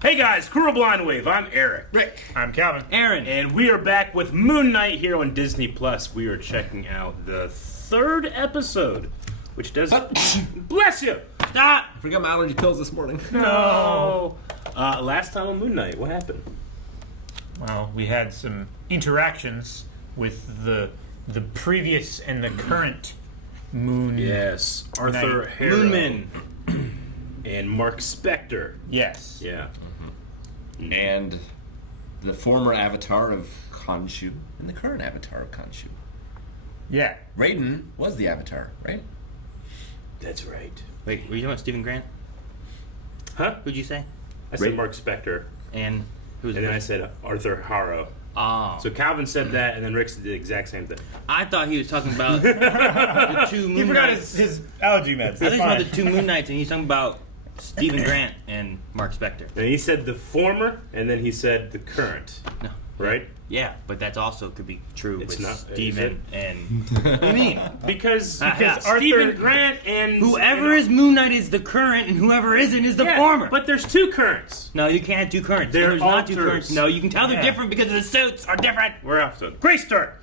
Hey guys, Crew of Blind Wave. I'm Eric. Rick. I'm Calvin. Aaron. And we are back with Moon Knight here on Disney Plus. We are checking out the third episode, which does. Bless you! Stop! I forgot my allergy pills this morning. No! Last time on Moon Knight, what happened? Well, we had some interactions with the previous and the current Moon. Yes, Arthur Knight. Harrow. Moonman. And Mark Spector. Yes. Yeah. And the former avatar of Khonshu and the current avatar of Khonshu. Yeah. Raiden was the avatar, right? That's right. Wait, were you talking about Stephen Grant? Huh? Who'd you say? I said Right. Mark Spector. And who was And it? then I said Arthur Harrow. Oh. So Calvin said that, and then Rick said the exact same thing. I thought he was talking about the two Moon He forgot Knights. his allergy meds. I think he's about the two Moon Knights, and he's talking about Stephen Grant and Mark Spector. And he said the former, and then he said the current. No. Right? Yeah, but that's also could be true It's with not- Stephen and... What do you mean? Because Arthur- Stephen Grant and... Whoever is Moon Knight is the current, and whoever isn't is the former. But there's two currents. No, you can't do currents. They're There's not two alters. currents. No, you can tell they're Yeah. different because the suits are different. We're off to a great start.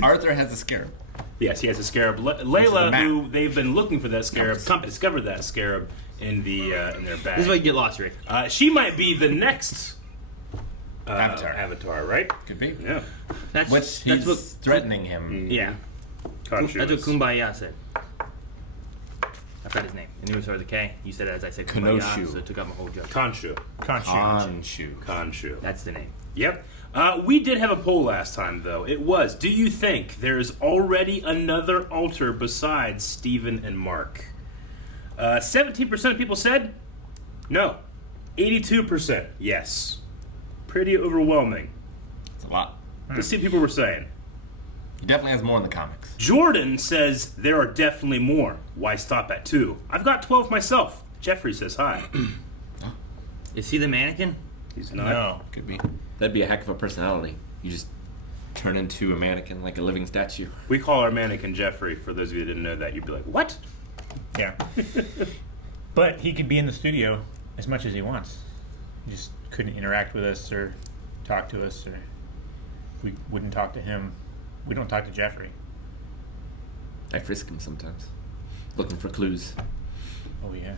Arthur has a scarab. Yes, he has a scarab. This is Layla, a map. who they've been looking for that scarab, Compass. discovered that scarab in their bag. This is why you get lost, Rick. She might be the next Avatar. Avatar, right? Could be. Yeah. That's Which that's he's what. threatening him. Yeah, Khonshu that's what is. Kumbaya said. I forgot his name. I knew it started with a K. You said it as I said Kumbaya, Kenoshu. so it took out my whole joke. Khonshu. Khonshu. Khonshu. That's the name. Yep. We did have a poll last time, though. It was, do you think there is already another altar besides Stephen and Mark? 17% of people said no. 82% yes. Pretty overwhelming. It's a lot. Let's see what people were saying. He definitely has more in the comics. Jordan says there are definitely more. Why stop at 2? I've got 12 myself. Jeffrey says hi. Is he the mannequin? He's not. No. Could be. That'd be a heck of a personality. You just turn into a mannequin like a living statue. We call our mannequin Jeffrey. For those of you that didn't know that, you'd be like, what? Yeah. But he could be in the studio as much as he wants. He just couldn't interact with us or talk to us, or we wouldn't talk to him. We don't talk to Jeffrey. I frisk him sometimes, looking for clues. Oh, yeah.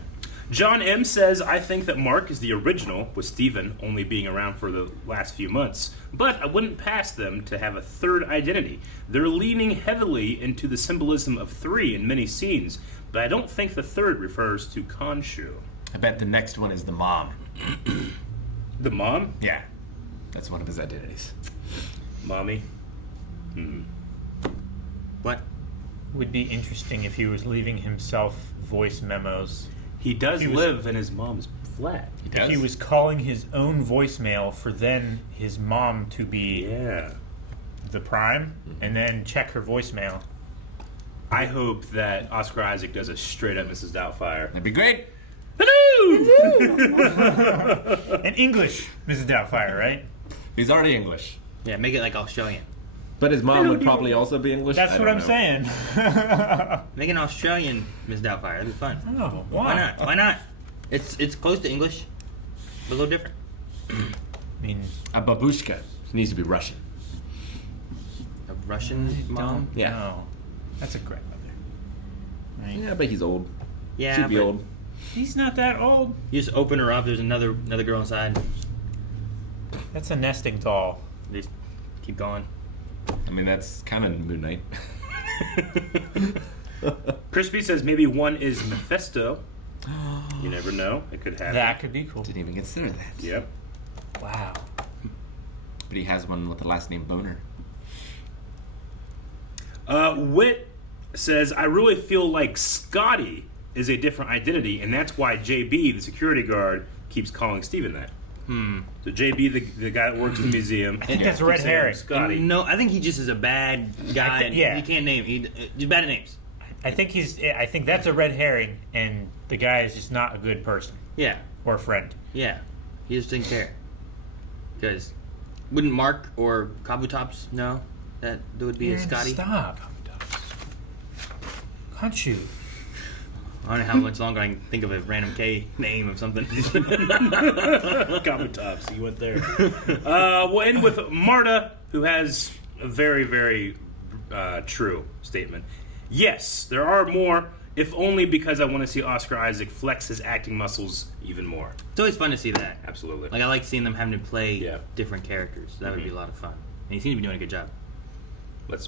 John M. says, I think that Mark is the original, with Stephen only being around for the last few months. But I wouldn't pass them to have a third identity. They're leaning heavily into the symbolism of 3 in many scenes, but I don't think the third refers to Khonshu. I bet the next one is the mom. The mom? Yeah, that's one of his identities. Mommy? What? Would be interesting if he was leaving himself voice memos. He does He was- live in his mom's flat. He If does. he was calling his own voicemail for then his mom to be Yeah. the prime, and then check her voicemail. I hope that Oscar Isaac does a straight up Mrs. Doubtfire. That'd be great. Hello! In English, Mrs. Doubtfire, right? He's already English. Yeah, make it like Australian. But his mom would probably also be English. That's I what don't I'm know. saying. Make an Australian Miss Doubtfire. That'd be fun. Oh, Why not? Why not? It's close to English, but a little different. I mean, A babushka needs to be Russian. A Russian mom. Yeah. No, that's a grandmother. Right? Yeah, but he's old. Yeah, Should be but old. He's not that old. You just open her up. There's another girl inside. That's a nesting doll. Just keep going. I mean, that's kind of Moon Knight. Crispy says maybe one is Mephisto. You never know. It could happen. That could be cool. Didn't even consider that. Yep. Wow. But he has one with the last name Boner. Wit says, I really feel like Scotty is a different identity, and that's why JB, the security guard, keeps calling Steven that. So JB, the guy that works in the museum, I think that's a red keeps saying herring. Scotty. No, I think he just is a bad guy. think- yeah. He can't name. He's bad at names. I think that's a red herring, and the guy is just not a good person Yeah, or friend. yeah. He just didn't care. Because wouldn't Mark or Kabutops know that there would be a Man, Scotty? Stop. Khonshu. I don't know how much longer I can think of a random K name of something. Kabu Tops, you went there. We'll end with Marta, who has a very, very true statement. Yes, there are more, if only because I want to see Oscar Isaac flex his acting muscles even more. It's always fun to see that. Absolutely. Like, I like seeing them having to play Yeah. different characters. That would be a lot of fun. And he seems to be doing a good job.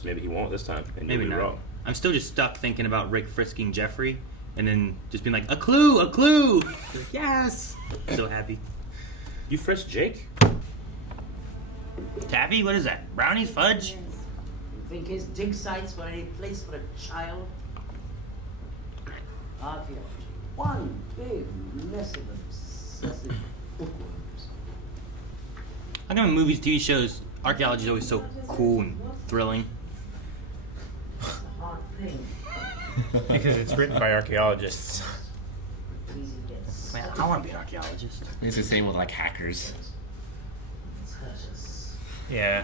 Maybe he won't this time, and Maybe you'll be not. wrong. I'm still just stuck thinking about Rick frisking Jeffrey and then just being like, a clue, a clue! Like, yes! So happy. You frisked Jake? Taffy, what is that? Brownies, fudge? You think his dig sites were any place for a child? Archaeology. One big mess of obsessive bookworms. How come in movies, TV shows, archaeology is always so cool and thrilling? It's a hard thing. Because it's written by archaeologists. Easy gets Man, I want to be an archaeologist. It's the same with like hackers. such as Yeah.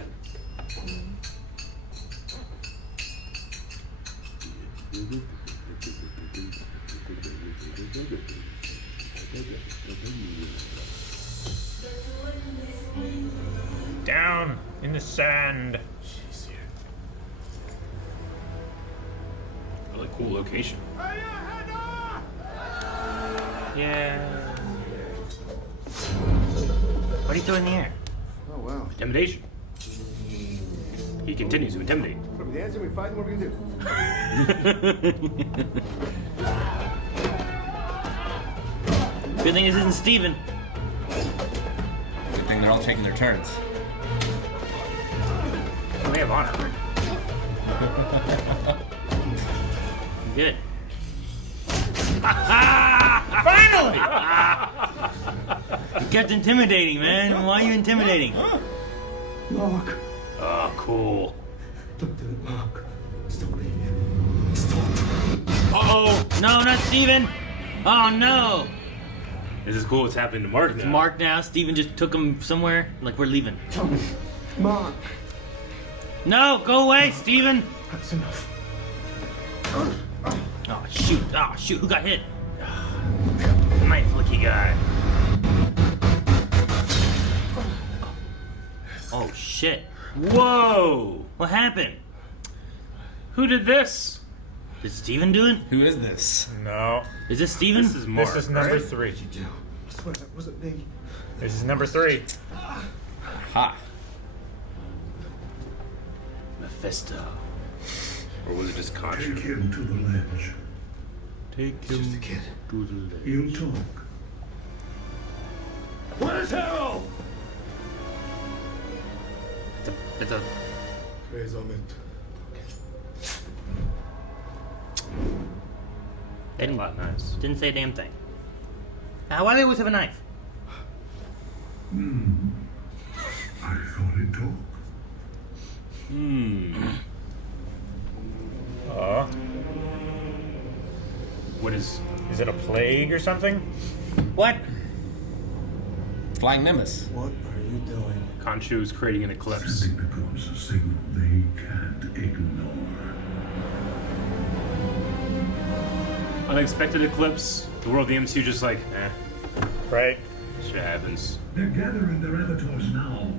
Down in the sand. Really cool location. Yeah. What do you throw in the air? Oh, wow. Intimidation. He continues to intimidate. What, we answer, we fight, what are we gonna do? Good thing this isn't Steven. Good thing they're all taking their turns. They have honor. Good. Finally! You kept intimidating, man. Why are you intimidating? Mark. Oh, cool. Lieutenant Mark. Stop me. Stop. Uh-oh. No, not Steven. Oh, no. This is cool what's happening to Mark now. Mark now. Steven just took him somewhere. Like, we're leaving. Tommy. Mark. No, go away, Steven. That's enough. Oh, shoot. Oh, shoot. Who got hit? Knife flicky guy. Oh, shit. Whoa. What happened? Who did this? Did Steven do it? Who is this? No. Is this Steven? This is Mark. This is number right? 3. I swear that wasn't me. This is number 3. Ha! Mephisto. Or was it just Take Contra? him to the ledge. Take Just a kid. to the ledge. He'll talk. Where's Harold? It's a... Praise Amen. They A lot nice. didn't say a damn thing. Why do they always have a knife? I thought he'd talk. Oh. What is... Is it a plague or something? What? Flying Nimbus. What are you doing? Khonshu is creating an eclipse. Sending the gods a signal they can't ignore. Unexpected eclipse. The world of the MCU just like, Right? shit happens. They're gathering their avatars now.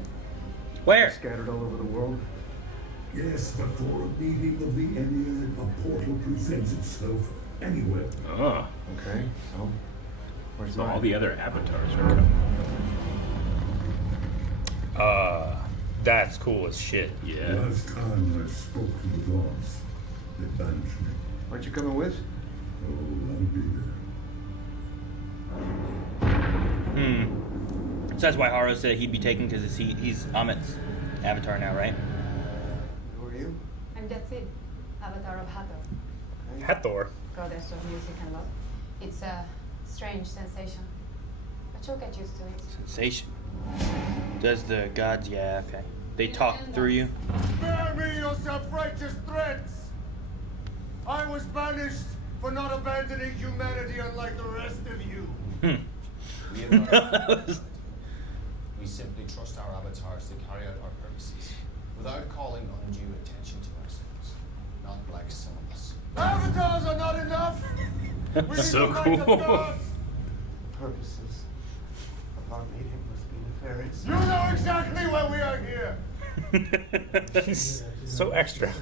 Where? Scattered all over the world. Yes, before a meeting of the Ennead, a portal presents itself anywhere. Oh. Okay, so where's So all mine? the other avatars are coming. That's cool as shit. Yeah. Last time I spoke to the gods, they banished me. Aren't you coming with? Oh, I'll be there. So that's why Haro said he'd be taken because he's Amit's avatar now, right? Who are you? I'm Jetsid, avatar of Hathor, Hathor. goddess of music and love. It's a strange sensation, but you'll get used to it. Sensation. Does the gods? Yeah, okay. They talk through you. Spare me your self-righteous threats! I was banished for not abandoning humanity unlike the rest of you. We simply trust our avatars to carry out our purposes without calling undue attention to ourselves. Not like some of us. Avatars are not enough! We need So the light of cool. God. Purposes of our meeting must be nefarious. You know exactly why we are here. He's so extra.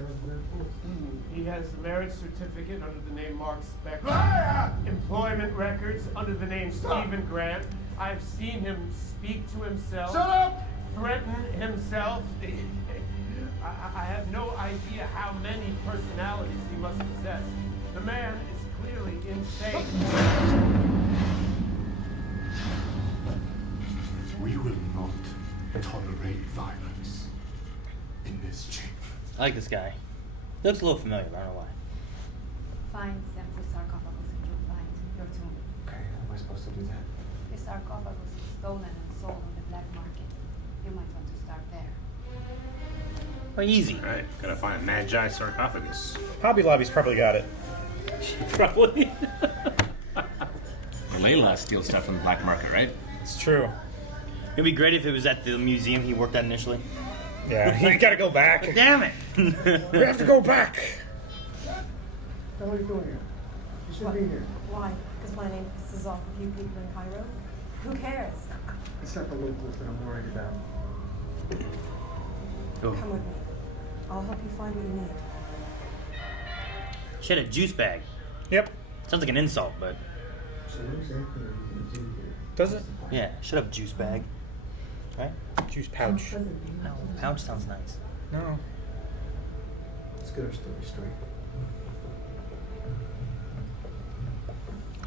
He has a marriage certificate under the name Mark Spector. Employment records under the name Stephen Grant. I've seen him speak to himself. Shut up! Threaten himself. I have no idea how many personalities he must possess. The man is clearly insane. We will not tolerate violence in this chamber. I like this guy. He looks a little familiar, but I don't know why. Find the sarcophagus and you'll find your tomb. Okay, how am I supposed to do that? The sarcophagus was stolen and sold on the black market. You might want to start there. Oh, easy. All right, gotta find a Magi sarcophagus. Hobby Lobby's probably got it. Probably. Layla steals stuff from the black market, right? It's true. It'd be great if it was at the museum he worked at initially. Yeah, you gotta go back. Damn it! We have to go back. What are you doing here? You should be here. Why? Because my name pisses off a few people in Cairo? Who cares? It's not the locals that I'm worried about. Come with me. I'll help you find what you need. She had a juice bag. Yep. Sounds like an insult, but So what exactly are you going to do here? Does it? yeah, shut up, juice bag. Right? Juice pouch. No, pouch sounds nice. No. Let's get our story straight.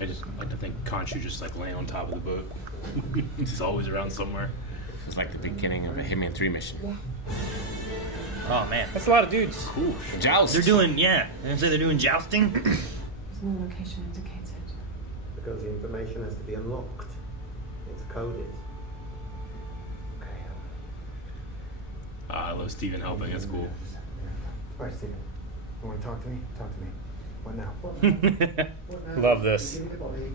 I just like to think Khonshu just like laying on top of the boat. He's always around somewhere. It's like the beginning of a Hitman 3 mission. Oh man, That's a lot of dudes. Ooh. Joust! they're doing they're doing jousting. There's no location indicated. Because the information has to be unlocked. It's coded. I love Steven helping. That's cool. All right, Steven. You want to talk to me? Talk to me. What now? What now? Love this. Give me the body.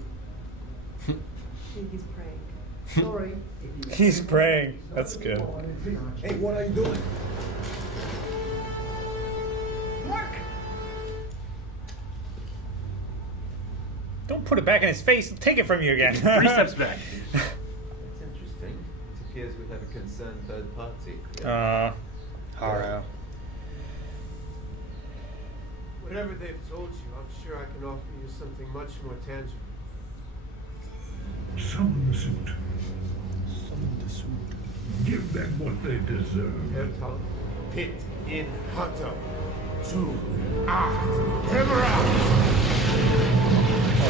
He's praying. Sorry. He's praying. That's good. Hey, what are you doing? Don't put it back in his face. He'll take it from you again. 3 steps back. It's interesting. It appears we have a concerned third party. Haro. Whatever they've told you, I'm sure I can offer you something much more tangible. Summon the suit. Give them what they deserve. Ertal, Pit in Hunter. 2, 8, Hemera!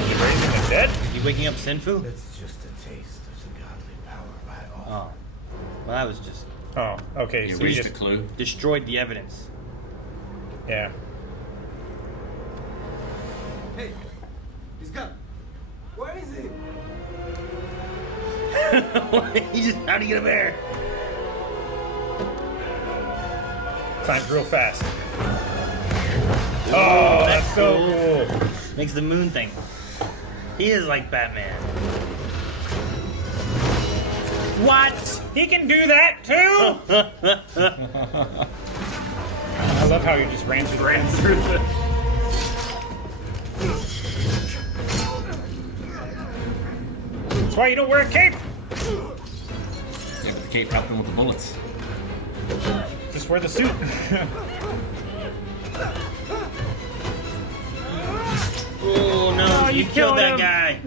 You raising the dead? You waking up Sinfu? That's just a taste of the godly power I offer. Oh. Well, that was just Oh, okay. You So we reached just the clue. destroyed the evidence. yeah. Hey, he's gone. Where is he? He just how do you get a bear? Time's real fast. Oh, that's so cool. Makes the moon thing. He is like Batman. What? He can do that too. I love how you just ran through the That's why you don't wear a cape. Yeah, but the cape helped him with the bullets. Just wear the suit. Oh no, you killed that guy.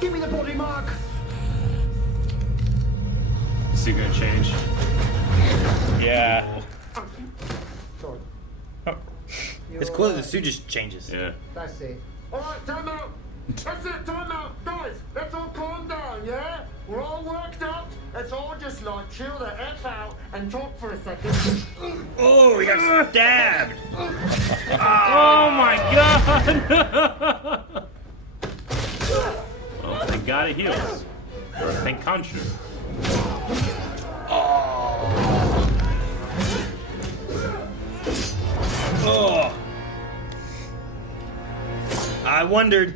Give me the body, Mark. Is he gonna change? Yeah. Sorry. Oh. It's cool that the suit just changes. Yeah. That's it. All right, time out. That's it, time out. Guys, let's all calm down, yeah? We're all worked up. Let's all just like chill the F out and talk for a second. Oh, he got stabbed. Oh my god! Well, thank God it heals. Or thank Khonshu. Oh. I wondered.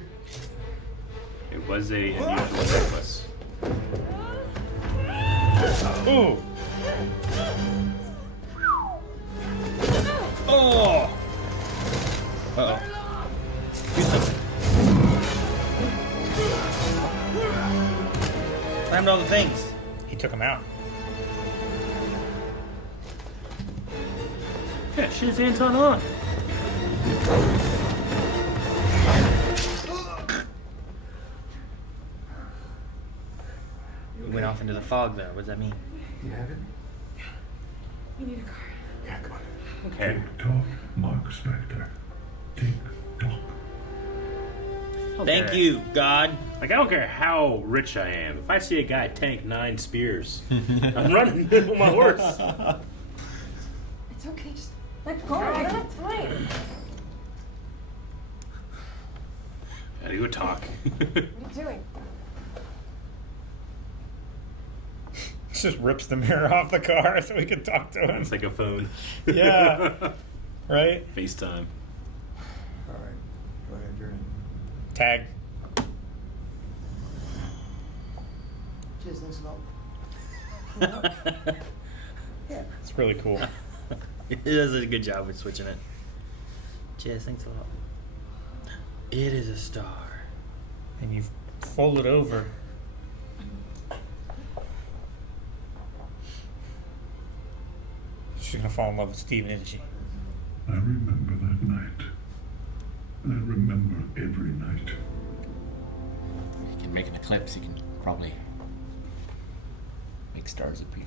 It was a unusual necklace. Ooh. Oh. Uh-oh. happened to all the things? He took him out. Yeah, shit his hands on. He went off into the fog, though. What does that mean? You have it? We need a car. Yeah, come on. Okay. Tick-tock, Mark Spector. Tick-tock. Thank you, God. Like, I don't care how rich I am. If I see a guy tank 9 spears, I'm running with my horse. It's okay, just let go. I don't have time. Gotta go talk. What are you doing? Just rips the mirror off the car so we can talk to him. It's like a phone. Yeah. Right? FaceTime. All right. Go ahead, you're in. Tag. Cheers, thanks a lot. Yeah. It's really cool. It does a good job with switching it. Cheers, thanks a lot. It is a star. And you fold it over. She's gonna fall in love with Steven, isn't she? I remember that night. I remember every night. He can make an eclipse. He can probably make stars appear.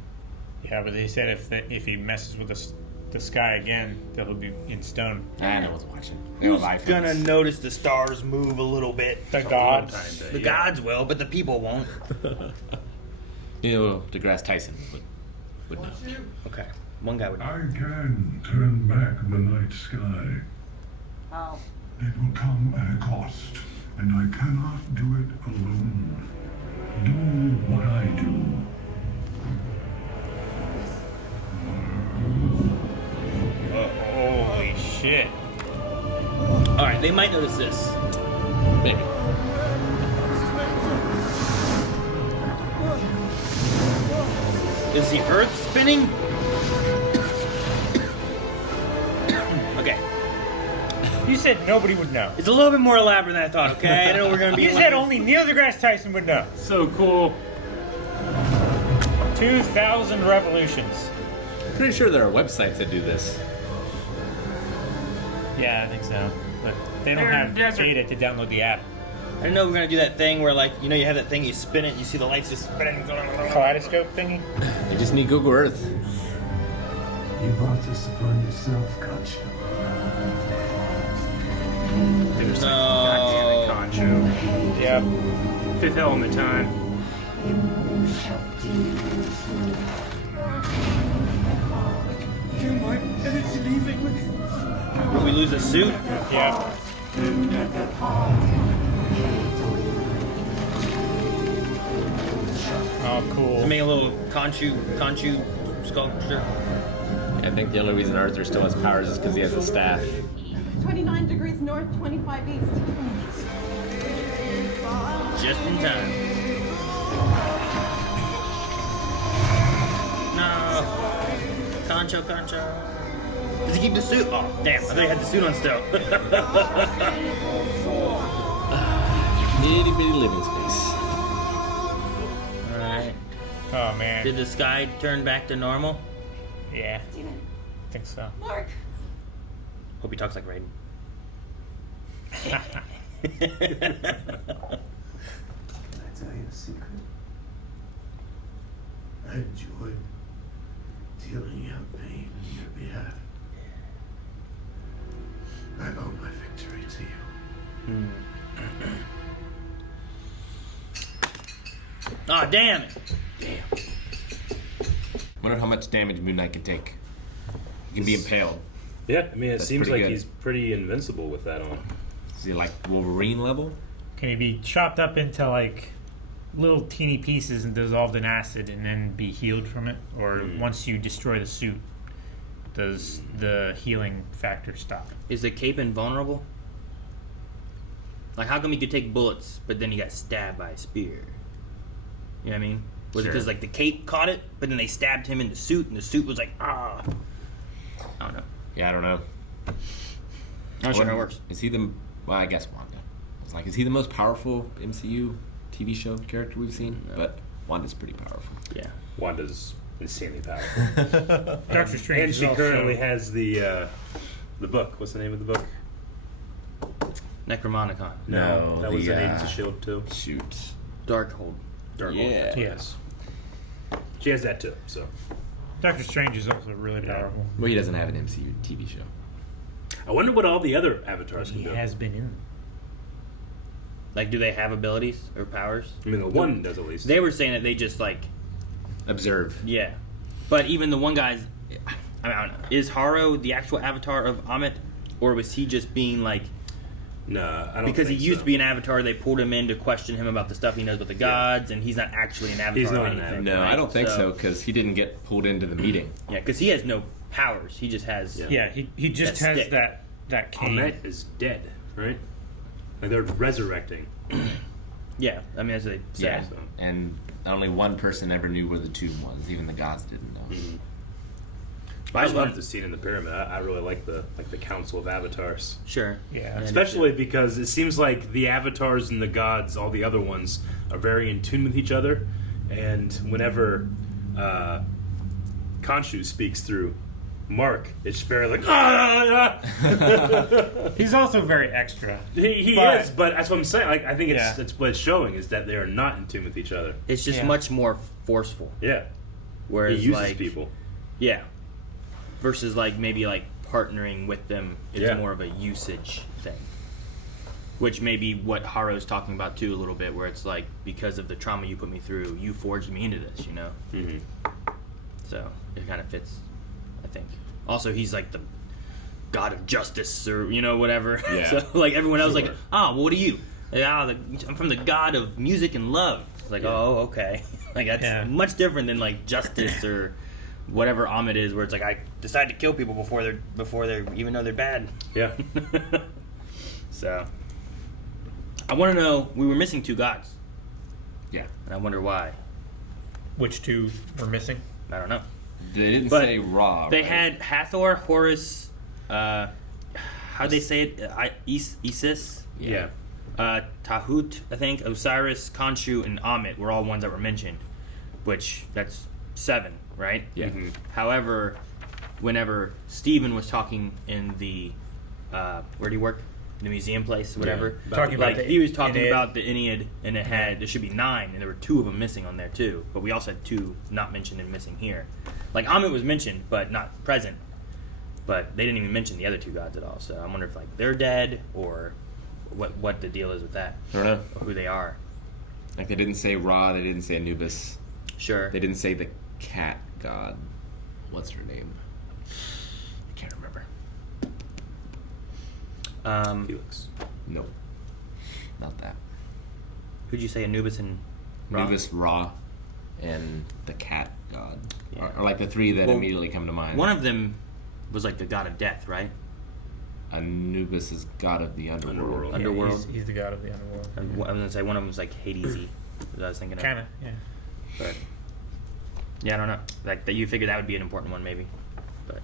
Yeah, but they said if he messes with the sky again, that he'll be in stone. I know what's watching. Who's gonna notice the stars move a little bit? The gods. The gods will, but the people won't. You know, DeGrasse Tyson would know. Okay, one guy would know. I can turn back the night sky. How? It will come at a cost, and I cannot do it alone. Do what I do. Holy shit. Alright, they might notice this. Maybe. Is the Earth spinning? Okay. You said nobody would know. It's a little bit more elaborate than I thought, okay? I know we're gonna be. You said only Neil deGrasse Tyson would know. So cool. 2,000 revolutions. Pretty sure there are websites that do this. Yeah, I think so. But they don't have data to download the app. I know we're gonna do that thing where, like, you know, you have that thing, you spin it, and you see the lights just spinning. Kaleidoscope thingy? They just need Google Earth. You brought this upon yourself, gotcha. Goddamn it, Concho. Yep. Fifth element time. Feel my energy leaving me. Will we lose a suit? Yeah. Oh, cool. To make a little Conchu sculpture. I think the only reason Arthur still has powers is because he has a staff. 29 degrees north, 25 east. Just in time. No. Concho. Does he keep the suit? Oh, damn. I thought he had the suit on still. Itty bitty living space. Alright. Oh, man. Did the sky turn back to normal? Yeah. Steven. I think so. Mark. Hope he talks like Raiden. Can I tell you a secret? I enjoyed dealing out pain on your behalf. I owe my victory to you. Oh, damn it. Damn. Wonder how much damage Moon Knight can take. He can be impaled. Yeah, I mean, it That's seems pretty like good. he's pretty invincible with that on. Is he like Wolverine level? Can he be chopped up into like little teeny pieces and dissolved in acid and then be healed from it? Or once you destroy the suit, does the healing factor stop? Is the cape invulnerable? Like, how come he could take bullets, but then he got stabbed by a spear? You know what I mean? Was it Sure. because, like, the cape caught it, but then they stabbed him in the suit, and the suit was like, ah. I don't know. Yeah, I don't know. Not sure how it works. Is he the... Well, I guess Wanda. It's like, is he the most powerful MCU TV show character we've seen? No. But Wanda's pretty powerful. Yeah. Wanda's insanely powerful. Doctor Strange And is she also- currently has the book. What's the name of the book? Necromonicon. No, that was the, in Agents of S.H.I.E.L.D. too. Shoot. Darkhold. Darkhold. Yeah. that's what it is. She has that too, so. Doctor Strange is also really powerful. Well, he doesn't have an MCU TV show. I wonder what all the other avatars can He do. has been in. Like, do they have abilities or powers? I mean, the one does at least. They were saying that they just, like... Observe. Yeah. But even the one guy's... I don't know. Is Haro the actual avatar of Amit? Or was he just being, like... No, I don't Because he think used so. to be an avatar, they pulled him in to question him about the stuff he knows about the gods, and he's not actually an avatar He's of not an anything. No, right? I don't think so, because he didn't get pulled into the meeting. Yeah, because he has no powers. He just has... Yeah, he just That has stick. that cane. Ahmet is dead, right? Like they're resurrecting. Yeah, I mean, as they Yeah, said. and only one person ever knew where the tomb was. Even the gods didn't know. Mm-hmm. I love the scene in the pyramid. I really like the Council of Avatars. Sure. Yeah. Especially because it seems like the avatars and the gods, all the other ones, are very in tune with each other. And whenever Khonshu speaks through Mark, it's very like, He's also very extra. He But- is, but that's what I'm saying. Like, I think Yeah. it's what it's showing is that they are not in tune with each other. It's just Yeah. much more forceful. Yeah. Whereas, He uses like, people. Yeah. Versus, like, maybe, like, partnering with them is Yeah. more of a usage thing. Which may be what Haro's talking about, too, a little bit, where it's like, because of the trauma you put me through, you forged me into this, you know? Mm-hmm. So, it kind of fits, I think. Also, he's, like, the god of justice, or, you know, whatever. Yeah. So, like, everyone else is Sure. like, well, what are you? Like, I'm from the god of music and love. It's like, oh, okay. Like, that's much different than, like, justice or whatever Amit is, where it's like, I decide to kill people before they're even though they're bad. Yeah. So, I want to know, we were missing two gods. Yeah. And I wonder why. Which two were missing? I don't know. They didn't But say Ra. They right? had Hathor, Horus, how'd they say it? Isis? Yeah. Tahut, I think, Osiris, Khonshu, and Amit were all ones that were mentioned, which that's 7, right? Yeah. Mm-hmm. However, whenever Stephen was talking in the where do you work? The museum place, whatever. Yeah. Talking about like the he was talking Aeneid. about the Aeneid, and it had there should be 9, and there were 2 of them missing on there too. But we also had 2 not mentioned and missing here. Like Amit was mentioned, but not present. But they didn't even mention the other 2 gods at all. So I wonder if like they're dead or what the deal is with that. I don't know. Or who they are. Like they didn't say Ra. They didn't say Anubis. Sure. They didn't say the cat god. What's her name? I can't remember. Felix. No. Not that. Who'd you say? Anubis and Ra? Anubis, Ra, and the cat god. Yeah. Are like the 3 that Well, immediately come to mind. One of them was like the god of death, right? Anubis is god of the underworld. Underworld. He's the god of the underworld. I was gonna say one of them was like Hadesy. That I was thinking of. Kind of, yeah. But yeah, I don't know. Like that, you figured that would be an important one, maybe. But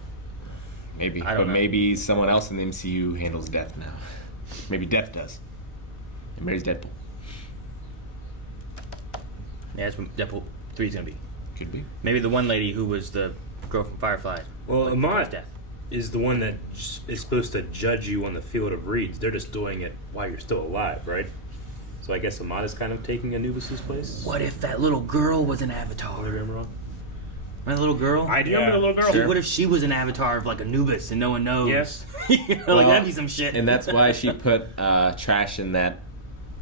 Maybe. I don't But know. maybe someone else in the MCU handles death now. Maybe Death does. And marries Deadpool. yeah, that's what Deadpool 3's gonna be. Could be. Maybe the one lady who was the girl from Firefly. Well, like, Amat death. is the one that is supposed to judge you on the field of reeds. They're just doing it while you're still alive, right? So I guess Amat is kind of taking Anubis's place. What if that little girl was an avatar? Am I remember wrong? My little girl. I do remember the little girl. Dude, what if she was an avatar of like Anubis and no one knows? Yes. You know, like that'd be some shit. And that's why she put trash in that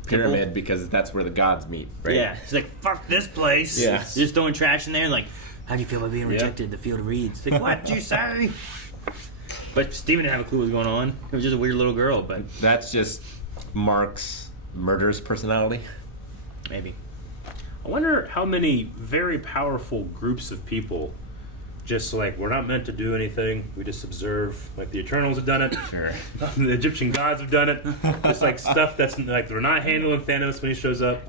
pyramid, because that's where the gods meet, right? Yeah, she's like, fuck this place. Yeah. You're just throwing trash in there, like, how do you feel about being Yeah. rejected? The field of reeds. Like, what'd you say? But Steven didn't have a clue what was going on. It was just a weird little girl, but That's just Mark's murderous personality. maybe. I wonder how many very powerful groups of people just like, we're not meant to do anything, we just observe. Like the Eternals have done it. Sure. The Egyptian gods have done it. Just like stuff that's like, they're not handling Thanos when he shows up.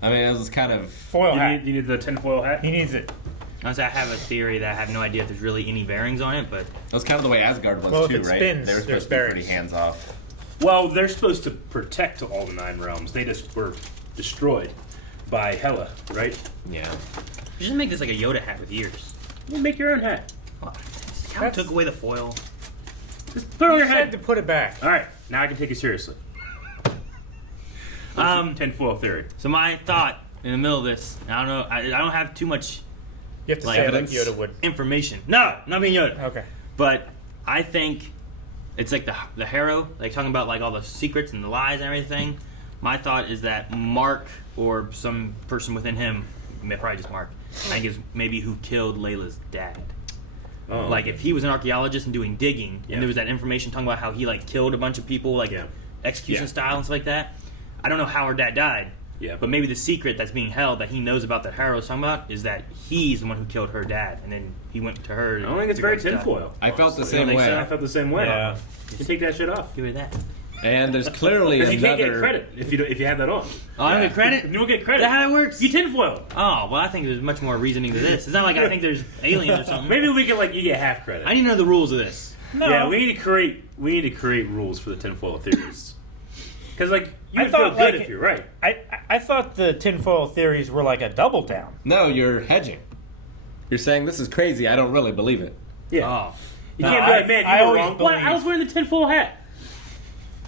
I mean, it was kind of... Foil hat. You need the tinfoil hat? He needs it. Honestly, I have a theory that I have no idea if there's really any bearings on it, but It was kind of the way Asgard was, Well, if too, it right? spins, they were there's supposed to be pretty bearings. hands-off. Well, they're supposed to protect all the 9 realms. They just were destroyed. by Hela, right? Yeah. You just make this like a Yoda hat with ears. You make your own hat. Oh, Cal took away the foil. Just put it on your You head. said to put it back. All right, now I can take you seriously. Tinfoil theory. So my thought in the middle of this, I don't know, I don't have too much You have to like say it like evidence? Yoda would. information. No, not being Yoda. Okay. But I think it's like the Harrow, like talking about like all the secrets and the lies and everything. My thought is that Mark or some person within him, probably just Mark, I think is maybe who killed Layla's dad. Oh, Like if he was an archaeologist and doing digging, Yeah. and there was that information talking about how he like killed a bunch of people, like Yeah. execution Yeah. style and stuff like that. I don't know how her dad died. Yeah. But maybe the secret that's being held that he knows about that Harrow's talking about is that he's the one who killed her dad, and then he went to her. I don't think it's very tinfoil. I felt the honestly. same think way. so? I felt the same way. Yeah. You take that shit off. Give me that. And there's clearly Because you can't get another. credit if you have that on. Oh, I don't get credit? You don't get credit. Is that how it works? You tinfoil. Oh, well, I think there's much more reasoning to this. It's not like I think there's aliens or something. Maybe we can you get half credit. I need to know the rules of this. No. Yeah, we need to create rules for the tinfoil theories. Because you I would feel thought, good like, if you're right. I thought the tinfoil theories were like a double down. No, you're hedging. You're saying this is crazy. I don't really believe it. Yeah. Oh. You No, can't be I- like, man, I you were always wrong. What? I believe- was wearing the tinfoil hat.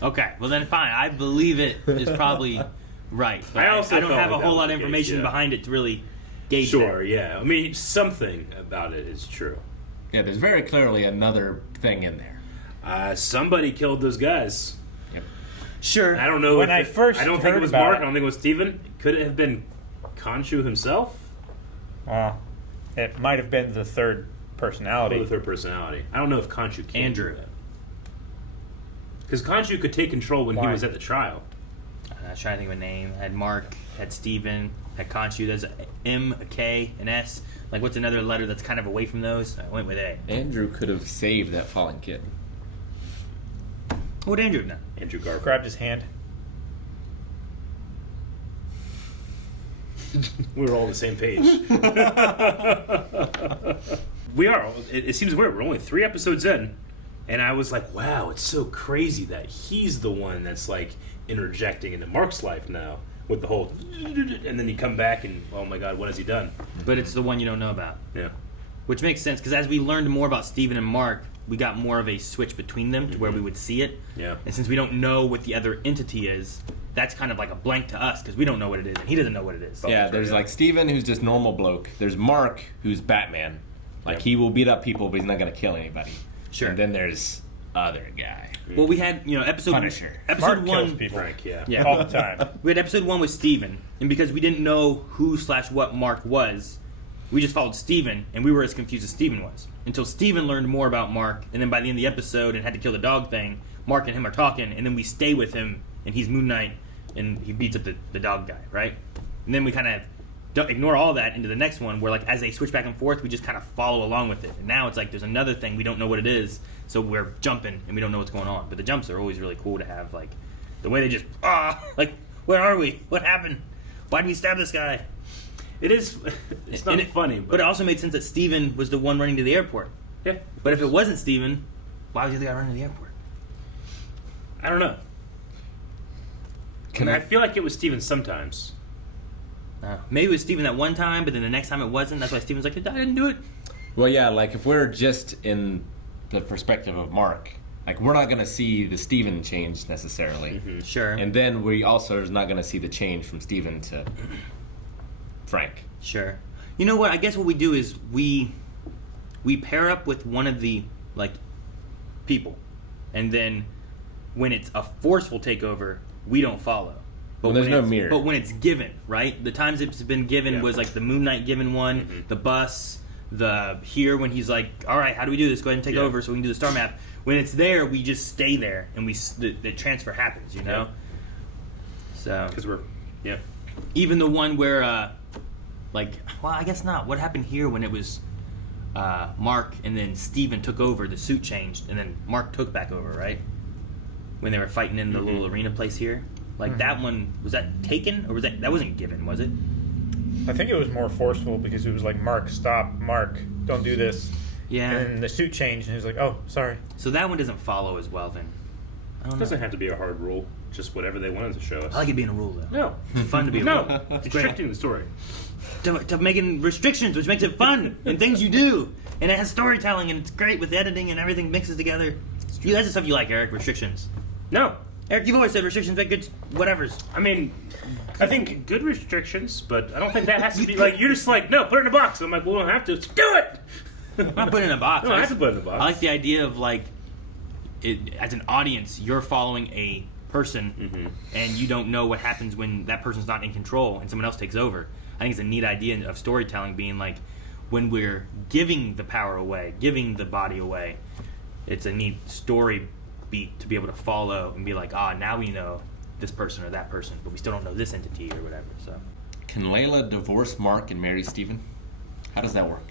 Okay, well then fine. I believe it is probably right. But I also don't felt have like a that whole was lot the of case, information yeah. behind it to really gauge Sure, that. yeah. I mean, something about it is true. Yeah, there's very clearly another thing in there. Somebody killed those guys. Sure. I don't know When if I first I don't think it heard was about Mark. it- I don't think it was Steven. Could it have been Khonshu himself? Well, it might have been the third personality. Or the third personality. I don't know if Khonshu can Andrew. do that. Because Khonshu could take control when he Why? was at the trial. I was trying to think of a name. I had Mark, had Steven, had Khonshu. There's a M, a K, an S. Like, what's another letter that's kind of away from those? I went with A. Andrew could have saved that fallen kid. What would Andrew have done? Andrew Garfield. Grabbed his hand. We were all on the same page. We are. It seems weird. We're only 3 episodes in, and I was like, wow, it's so crazy that he's the one that's interjecting into Mark's life now with the whole, and then you come back and, oh my God, what has he done? But it's the one you don't know about. Yeah. Which makes sense, because as we learned more about Steven and Mark, we got more of a switch between them to where we would see it. Yeah. And since we don't know what the other entity is, that's kind of like a blank to us, because we don't know what it is, and he doesn't know what it is. Yeah, there's Steven, who's just normal bloke. There's Mark, who's Batman. Yep. He will beat up people, but he's not going to kill anybody. Sure. And then there's other guy. Well, we had, episode Punisher. Mark Episode kills 1. people. Frank, yeah. Yeah. All the time. We had episode 1 with Steven, and because we didn't know who/what Mark was, we just followed Steven, and we were as confused as Steven was. Until Steven learned more about Mark, and then by the end of the episode and had to kill the dog thing, Mark and him are talking, and then we stay with him, and he's Moon Knight, and he beats up the dog guy, right? And then we kind of ignore all that into the next one, where as they switch back and forth, we just kind of follow along with it. And now it's there's another thing, we don't know what it is, so we're jumping, and we don't know what's going on. But the jumps are always really cool to have, the way they just, where are we? What happened? Why did we stab this guy? It is. It's not funny, But it also made sense that Steven was the one running to the airport. Yeah. But if it wasn't Steven, why was the other guy running to the airport? I don't know. I feel like it was Steven sometimes. Maybe it was Steven that one time, but then the next time it wasn't. That's why Steven's like, I didn't do it. Well, yeah, if we're just in the perspective of Mark, we're not going to see the Steven change necessarily. Mm-hmm. Sure. And then we also are not going to see the change from Steven to Frank. Sure. You know what? I guess what we do is we pair up with one of the people, and then when it's a forceful takeover, we don't follow. But Well, there's when no it's- mirror. But when it's given, right? The times it's been given was the Moon Knight given one, the bus, the here when he's like, all right, how do we do this? Go ahead and take over so we can do the star map. When it's there, we just stay there, and the transfer happens, Yeah. So Because we're, even the one where, well, I guess not. What happened here when it was Mark and then Steven took over, the suit changed, and then Mark took back over, right? When they were fighting in the little arena place here. That one, was that taken? Or was that wasn't given, was it? I think it was more forceful because it was like, Mark, stop, Mark, don't do this. Yeah. And the suit changed, and he was like, oh, sorry. So that one doesn't follow as well then. I don't It know. doesn't have to be a hard rule. just whatever they wanted to show us. I like it being a rule, though. No. It's fun to be a No. rule. It's great. restricting the story. To making restrictions, which makes it fun, and things you do. And it has storytelling, and it's great with editing, and everything mixes together. That's the stuff you like, Eric, restrictions. No. Eric, you've always said restrictions make good whatevers. I mean, I think good restrictions, but I don't think that has to be like, you're just like, no, put it in a box. I'm like, well, we don't have to. Just do it! I'm not putting it in a box. No, I have to put it in a box. I like the idea of, like, as an audience, you're following a person, and you don't know what happens when that person's not in control and someone else takes over. I think it's a neat idea of storytelling, being like, when we're giving the power away, giving the body away, it's a neat story beat to be able to follow and be like, now we know this person or that person, but we still don't know this entity or whatever. So, Can Layla divorce Mark and marry Steven? How does that work?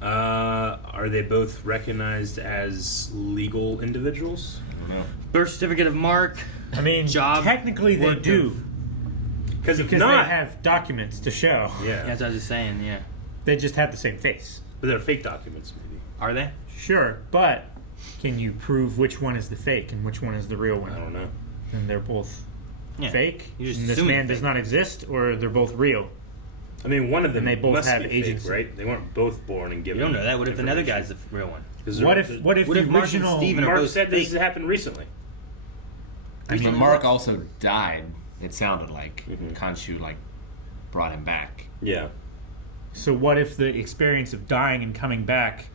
Are they both recognized as legal individuals? I don't know. birth certificate of Mark. I mean, job. technically they work do. Because if Because not, they have documents to show. yeah, That's what I was just saying. Yeah, They just have the same face. but they're fake documents, maybe. are they? Sure, but can you prove which one is the fake and which one is the real one? I don't know. And they're both Yeah. fake? You're just And this assuming man fake. does not exist, or they're both real? I mean, one of them And they both must have be agency. fake, right? They weren't both born and You given. don't know that. What if another information. guy's the real one? 'Cause What they're- if What the if Mark and original... Steven are Mark both said fake? this happened recently? I mean, Mark also died. It sounded like Khonshu brought him back. Yeah. So what if the experience of dying and coming back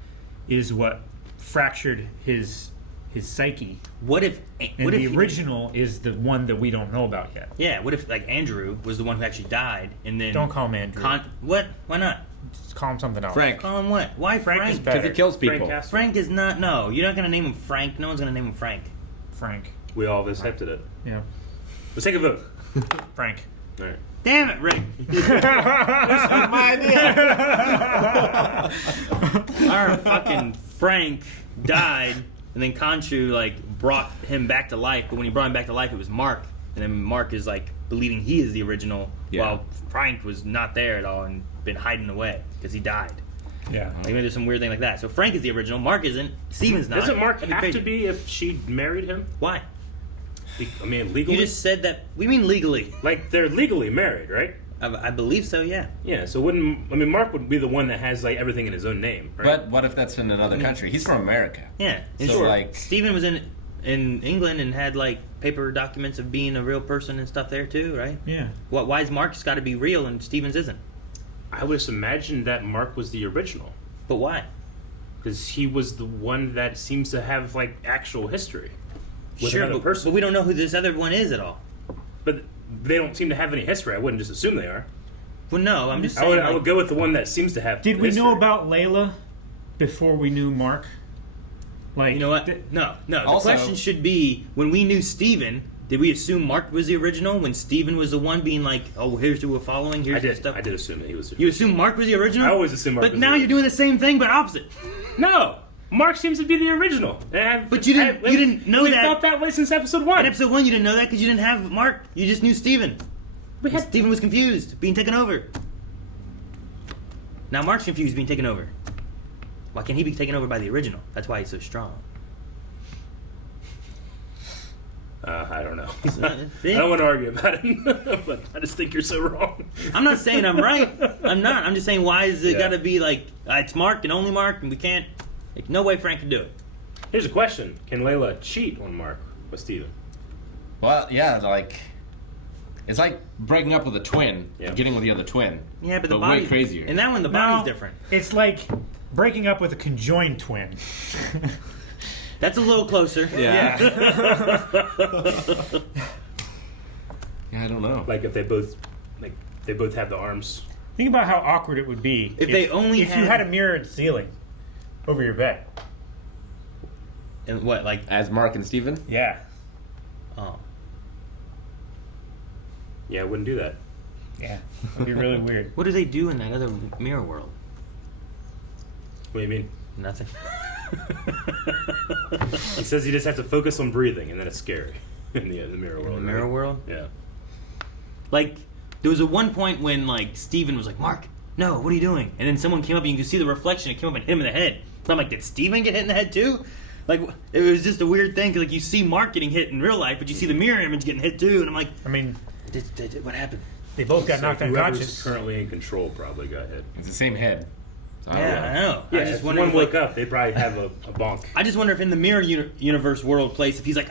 is what fractured his psyche, What if? and What if the he- original is the one that we don't know about yet? Yeah. What if Andrew was the one who actually died, and then Don't call him Andrew. What? Why not? Just call him something else. Frank. Call him what? Why Frank is Frank? better. Because he kills people. Frank Castle. Frank is not. No, you're not gonna name him Frank. No one's gonna name him Frank. Frank. We all accepted it. Yeah. Let's take a vote. Frank. All right. Damn it, Rick. My idea. Our fucking Frank died, and then Khonshu brought him back to life. But when he brought him back to life, it was Mark, and then Mark is believing he is the original, Yeah. while Frank was not there at all and been hiding away because he died. Yeah. Maybe there's some weird thing like that. So Frank is the original. Mark isn't. Steven's not. Doesn't Mark That'd have crazy. to be if she married him? Why? I mean, legally? You just said that. We mean legally. Like, they're legally married, right? I believe so. Yeah. Yeah, so Mark would be the one that has, everything in his own name, right? But what if that's in another country? He's from America. Yeah. And So, Steven was in England and had paper documents of being a real person and stuff there too, right? Yeah. Why is Mark's got to be real and Steven's isn't? I would just imagine that Mark was the original. But why? Because he was the one that seems to have, actual history with Sure, another but person. we don't know who this other one is at all. But they don't seem to have any history. I wouldn't just assume they are. Well, no, I'm just saying. I would go with the one that seems to have Did we history. know about Layla before we knew Mark? You know what? No. The Also- question should be: when we knew Steven, did we assume Mark was the original? When Steven was the one being oh, here's who we're following. Here's the stuff. I did assume that he was. You assume Mark was the original? I always assume Mark But was now the you're doing the same thing, but opposite. No! Mark seems to be the original. But you didn't know we that. felt that way since episode 1. In episode 1, you didn't know that because you didn't have Mark. You just knew Steven. Steven was confused, being taken over. Now Mark's confused, being taken over. Why can't he be taken over by the original? That's why he's so strong. I don't know. See? I don't want to argue about it, but I just think you're so wrong. I'm not saying I'm right. I'm not. I'm just saying, why is it Yeah. got to be it's Mark and only Mark, and we can't. No way Frank can do it. Here's a question: can Layla cheat on Mark with Steven? Well, yeah, it's like breaking up with a twin, Yeah. getting with the other twin. Yeah, but the way body crazier. And that one, the body's different. It's like breaking up with a conjoined twin. That's a little closer. Yeah. Yeah, I don't know. If they both have the arms. Think about how awkward it would be If they only you had- had a mirrored ceiling over your bed. And what, As Mark and Steven? Yeah. Oh. Yeah, I wouldn't do that. Yeah. That'd be really weird. What do they do in that other mirror world? What do you mean? Nothing. He says you just have to focus on breathing, and then it's scary in the mirror world. In the mirror right? world? Yeah. There was one point when, Steven was like, Mark, no, what are you doing? And then someone came up and you could see the reflection. It came up and hit him in the head. So I'm like, did Steven get hit in the head too? Like, it was just a weird thing. 'Cause, like, you see Mark getting hit in real life, but you see the mirror image getting hit too, and I'm like, I mean, what happened? they both got knocked Whoever's unconscious. currently in control probably got hit. It's the same head. So I don't Yeah, know. I know. Yeah, I just if wonder one if, woke like, up, they probably have a bonk. I just wonder if in the mirror universe world place, if he's like,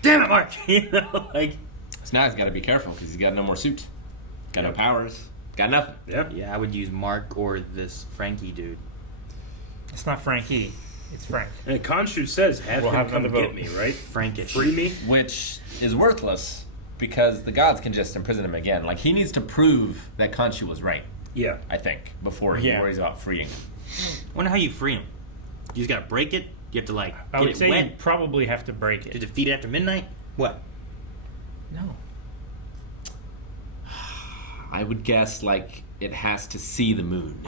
damn it, Mark, you know, like. So now he's got to be careful because he's got no more suit, got no powers, got nothing. Yeah, I would use Mark or this Frankie dude. It's not Frankie. It's Frank. And Khonshu says, have We'll him have come another get vote. me, right? Frankish. Free me? Which is worthless because the gods can just imprison him again. Like, he needs to prove that Khonshu was right, Yeah. I think, before he Yeah. worries about freeing him. I wonder how you free him. You just gotta break it? You have to, like, I get would it say wet? you probably have to break To it. defeat it after midnight? What? No. I would guess, like, it has to see the moon.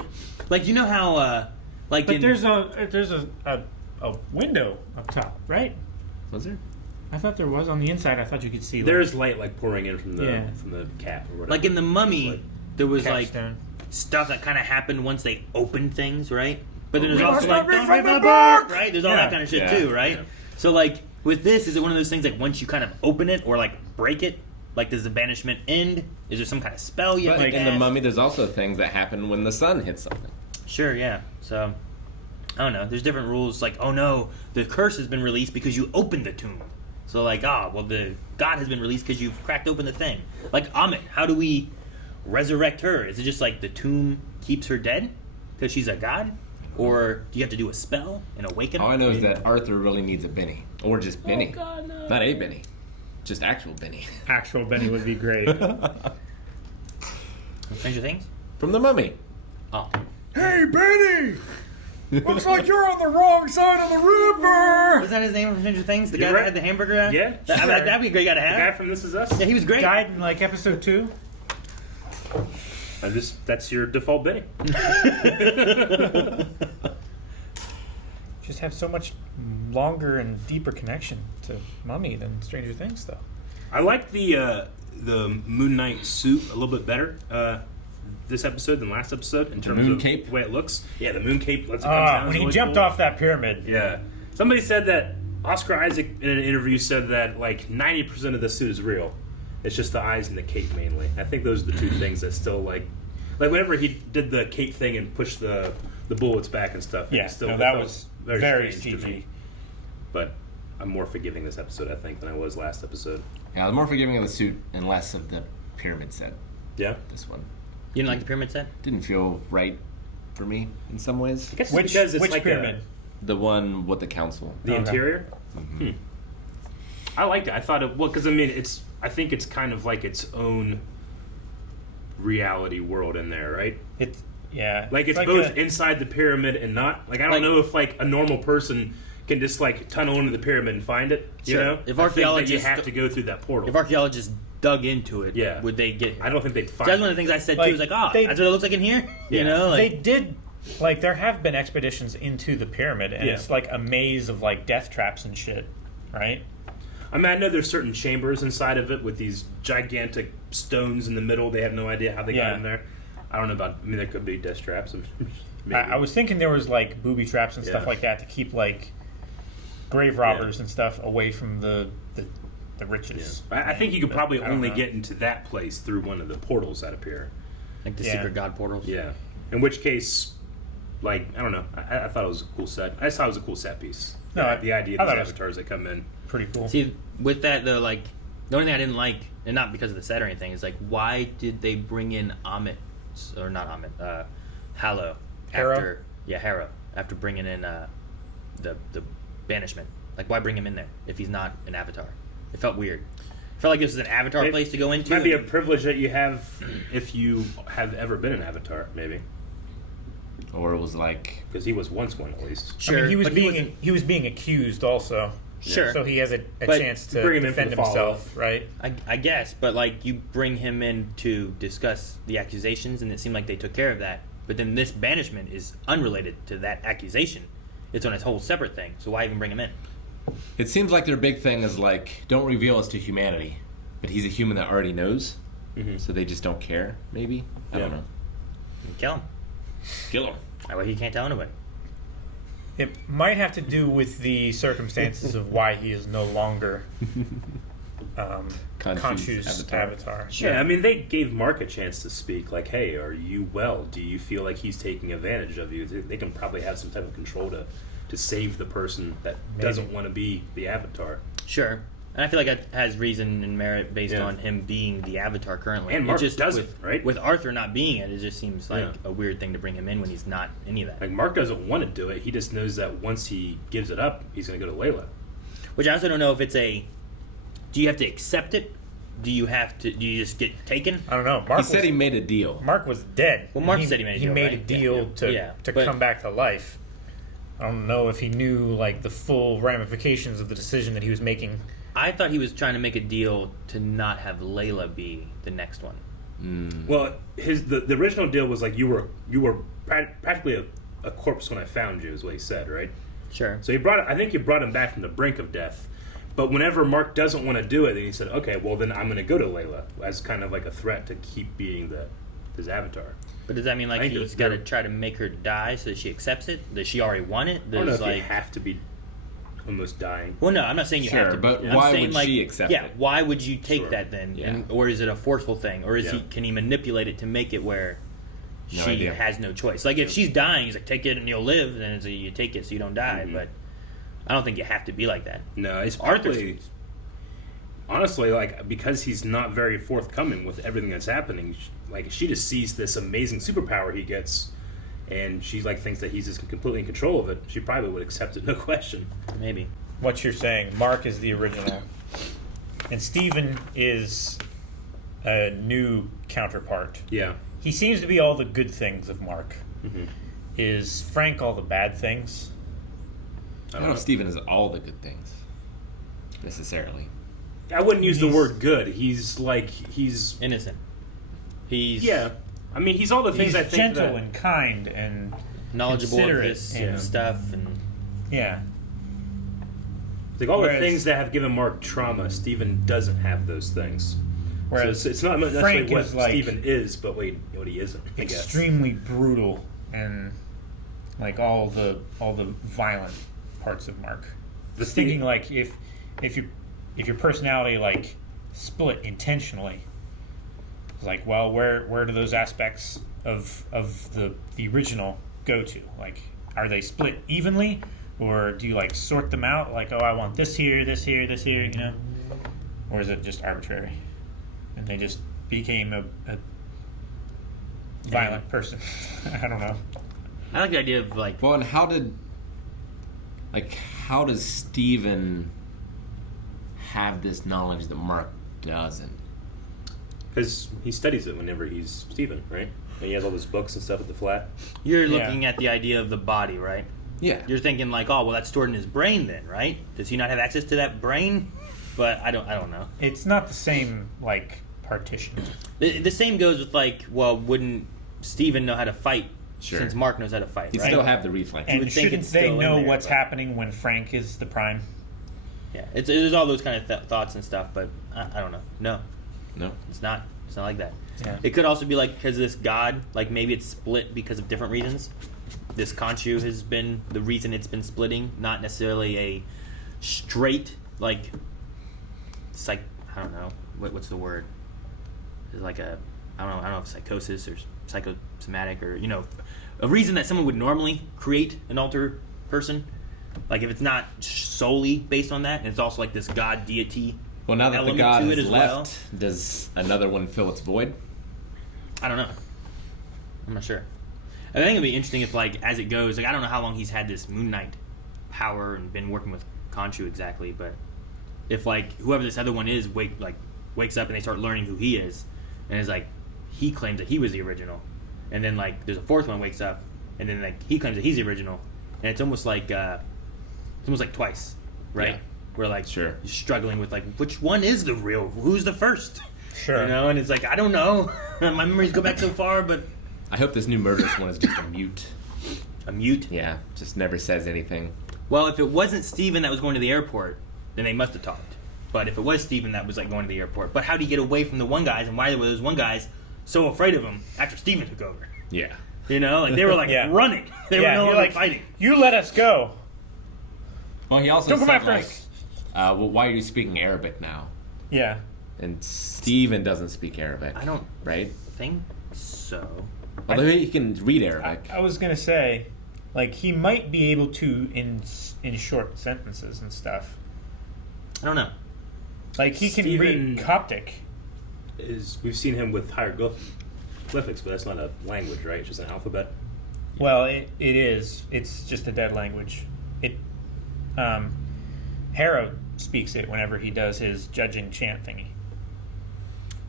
Like, you know how, like, But in... there's a window up top, right? Was there? I thought there was on the inside. I thought you could see. Like, There's light like pouring in from the Yeah. cap or whatever. Like, in The Mummy, there was, like, capstone. stuff that kind of happened once they opened things, right? But then there's We also, must like, not read don't from read the my book! book, right? There's all Yeah. that kind of shit, Yeah. too, right? Yeah. So, like, with this, is it one of those things, like, once you kind of open it or, like, break it, like, does the banishment end? Is there some kind of spell you have But to in the cast? Mummy, there's also things that happen when the sun hits something. Sure, yeah. So, I don't know. There's different rules. Like, oh no, the curse has been released because you opened the tomb. So, like, well, the god has been released because you've cracked open the thing. Like, Amit, how do we resurrect her? Is it just like the tomb keeps her dead because she's a god? Or do you have to do a spell and awaken her? All I know is that Arthur really needs a Benny. Or just Benny. God, no. Not a Benny. Just actual Benny. Actual Benny would be great. Stranger Things? From the Mummy. Oh. Hey, Benny! Looks like you're on the wrong side of the river! Was that his name from Stranger Things? The You're guy right. that had the hamburger out? Yeah, That'd be a great guy to The guy have. from This Is Us? Yeah, he was great. Died in like episode 2. That's your default Benny. Just have so much longer and deeper connection to Mummy than Stranger Things, though. I like the Moon Knight suit a little bit better this episode than last episode in terms moon of cape? the way it looks. Yeah, the moon cape lets it come down. When It's he really jumped cool. off that pyramid. Yeah. Somebody said that Oscar Isaac in an interview said that like 90% of the suit is real. It's just the eyes and the cape mainly. I think those are the two things that still like whenever he did the cape thing and pushed the bullets back and stuff. Yeah, it still, no, it that felt was very strange to CG. me. But I'm more forgiving this episode, I think, than I was last episode. Yeah, I was more forgiving of the suit and less of the pyramid set. Yeah. This one. You didn't like the pyramid set? Didn't feel right for me in some ways. I guess it's Which because it's like pyramid? The one with the council. The Okay. interior. I liked it. I thought it because I mean I think it's kind of like its own reality world in there, right? It's Like it's like both a- inside the pyramid and not. Like I don't Like- know if like a normal person can just like tunnel into the pyramid and find it. You Sure. know, If I think that you archaeologists- have to go through that portal. If archaeologists dug into it, Yeah. would they get? I don't think they'd So find. that's one it. of the things I said Like, too. Was like, they- that's what it looks like in here. Yeah. You know, they like did, like, there have been expeditions into the pyramid, and Yeah. it's like a maze of like death traps and shit, right? I mean, I know there's certain chambers inside of it with these gigantic stones in the middle. They have no idea how they Yeah. got in there. I don't know about. I mean, there could be death traps. Maybe. I was thinking there was like booby traps and stuff Yeah. like that to keep like grave robbers and stuff away from the riches. I think you could But probably I don't only know. get into that place through one of the portals that appear. like the Yeah. secret god portals. Yeah. In which case, like, I don't know. I thought it was a cool set. I just thought it was a cool set piece. No, the idea I of thought these it was avatars that come in. pretty cool. See, with that though, like the only thing I didn't like, and not because of the set or anything, is like why did they bring in Amit or not Amit, Hallow Harrow? after Harrow after bringing in the banishment? Like why bring him in there if he's not an avatar? It felt weird. It felt like this was an avatar place to go into. Might be a privilege that you have if you have ever been an avatar, maybe. Or it was like Because he was once one, at least. Sure, I mean, but he was being accused also. Sure. So he has a But chance to bring him in for defend the follow-up. himself, right? I guess, but like you bring him in to discuss the accusations, and it seemed like they took care of that. But then this banishment is unrelated to that accusation; it's on its whole separate thing. So why even bring him in? it seems like their big thing is like don't reveal us to humanity, but he's a human that already knows, so they just don't care. Maybe I don't know. Kill him. Kill him. That way he can't tell anybody. It might have to do with the circumstances of why he is no longer Khonshu's avatar. Yeah, I mean, they gave Mark a chance to speak. Like, hey, are you well? Do you feel like he's taking advantage of you? They can probably have some type of control to save the person that doesn't want to be the avatar. Sure. And I feel like that has reason and merit based on him being the avatar currently. And Mark just doesn't, right? With Arthur not being it just seems like a weird thing to bring him in when he's not any of that. Like, Mark doesn't want to do it. He just knows that once he gives it up, he's going to go to Layla. Which I also don't know if it's do you have to accept it? Do you just get taken? I don't know. He said he made a deal. Mark was dead. Well, Mark said he made a deal. He made right? a deal to come back to life. I don't know if he knew like the full ramifications of the decision that he was making. I thought he was trying to make a deal to not have Layla be the next one. Well, the original deal was like you were practically a corpse when I found you, is what he said, right? Sure. So I think you brought him back from the brink of death. But whenever Mark doesn't want to do it, then he said, okay, well then I'm going to go to Layla as kind of like a threat to keep being his avatar. But does that mean like he's got to try to make her die so that she accepts it? Does she already want it? I don't know if you have to be almost dying. Well, no, I'm not saying you have to. But I'm why saying, would she accept it? Yeah, why would you take that then? Yeah. Or is it a forceful thing? Or can he manipulate it to make it where she has no choice? Like if she's dying, he's like, take it and you'll live. Then it's you take it so you don't die. But I don't think you have to be like that. No, it's Arthur's. Honestly, like because he's not very forthcoming with everything that's happening, like she just sees this amazing superpower he gets, and she like thinks that he's just completely in control of it. She probably would accept it, no question. Maybe. What you're saying, Mark is the original, and Stephen is a new counterpart. Yeah, he seems to be all the good things of Mark. Mm-hmm. Is Frank all the bad things? I don't know if Stephen is all the good things necessarily. I wouldn't use the word good. He's innocent. He's I mean, he's all the things he's I think gentle and kind and knowledgeable of considerate this and stuff and like all the things that have given Mark trauma. Stephen doesn't have those things. Whereas so it's not necessarily Frank what is like Stephen is, but what he isn't. I guess. Extremely brutal and like all the violent parts of Mark. Just thinking like if your personality like split intentionally, it's like, well, where do those aspects of the original go to? Like, are they split evenly, or do you like sort them out? Like, oh, I want this here, this here, this here, you know, or is it just arbitrary? And they just became a violent person. I don't know. I like the idea of like. Well, and how does Stephen have this knowledge that Mark doesn't? Because he studies it whenever he's Stephen, right? And he has all those books and stuff at the flat. You're looking at the idea of the body, right? Yeah. You're thinking like, oh, well, that's stored in his brain then, right? Does he not have access to that brain? But I don't know. It's not the same like partition. The same goes with like, well, wouldn't Stephen know how to fight? Sure. Since Mark knows how to fight, He'd right? still have the reflex. And shouldn't they know what's happening when Frank is the Prime? Yeah, there's all those kind of thoughts and stuff, but I don't know. No, it's not like that. Yeah. It could also be like because this god, like maybe it's split because of different reasons. This Khonshu has been the reason it's been splitting, not necessarily a straight like. It's like I don't know what's the word. It's like I don't know if psychosis or psychosomatic or a reason that someone would normally create an alter person. Like if it's not solely based on that, and it's also like this god deity. Well, now that the god to is it as left, does another one fill its void? I don't know. I'm not sure. I think it'd be interesting if, like, as it goes, like I don't know how long he's had this Moon Knight power and been working with Khonshu exactly, but if like whoever this other one is wakes up and they start learning who he is, and is like he claims that he was the original, and then like there's a fourth one wakes up, and then like he claims that he's the original, and it's almost like twice, right? Yeah. We're like you're struggling with like which one is the real, who's the first, sure, and it's like I don't know. My memories go back so far, but I hope this new murderous one is just a mute. A mute? Yeah, just never says anything. Well, if it wasn't Steven that was going to the airport, then they must have talked. But if it was Steven that was like going to the airport, but how did he get away from the one guys, and why were those one guys so afraid of him after Steven took over? Yeah. You know, like they were like Yeah. running. They were Yeah, no you're longer like, fighting. You let us go. Well, he also Don't come said, after like, us. well, why are you speaking Arabic now? Yeah. And Steven doesn't speak Arabic. I don't Right? think so. Although he can read Arabic. I was gonna say, like, he might be able to in short sentences and stuff. I don't know. Like, he can Steven- read Coptic. We've seen him with hieroglyphics, but that's not a language, right? It's just an alphabet. Well, it is. It's just a dead language. Harrow speaks it whenever he does his judging chant thingy.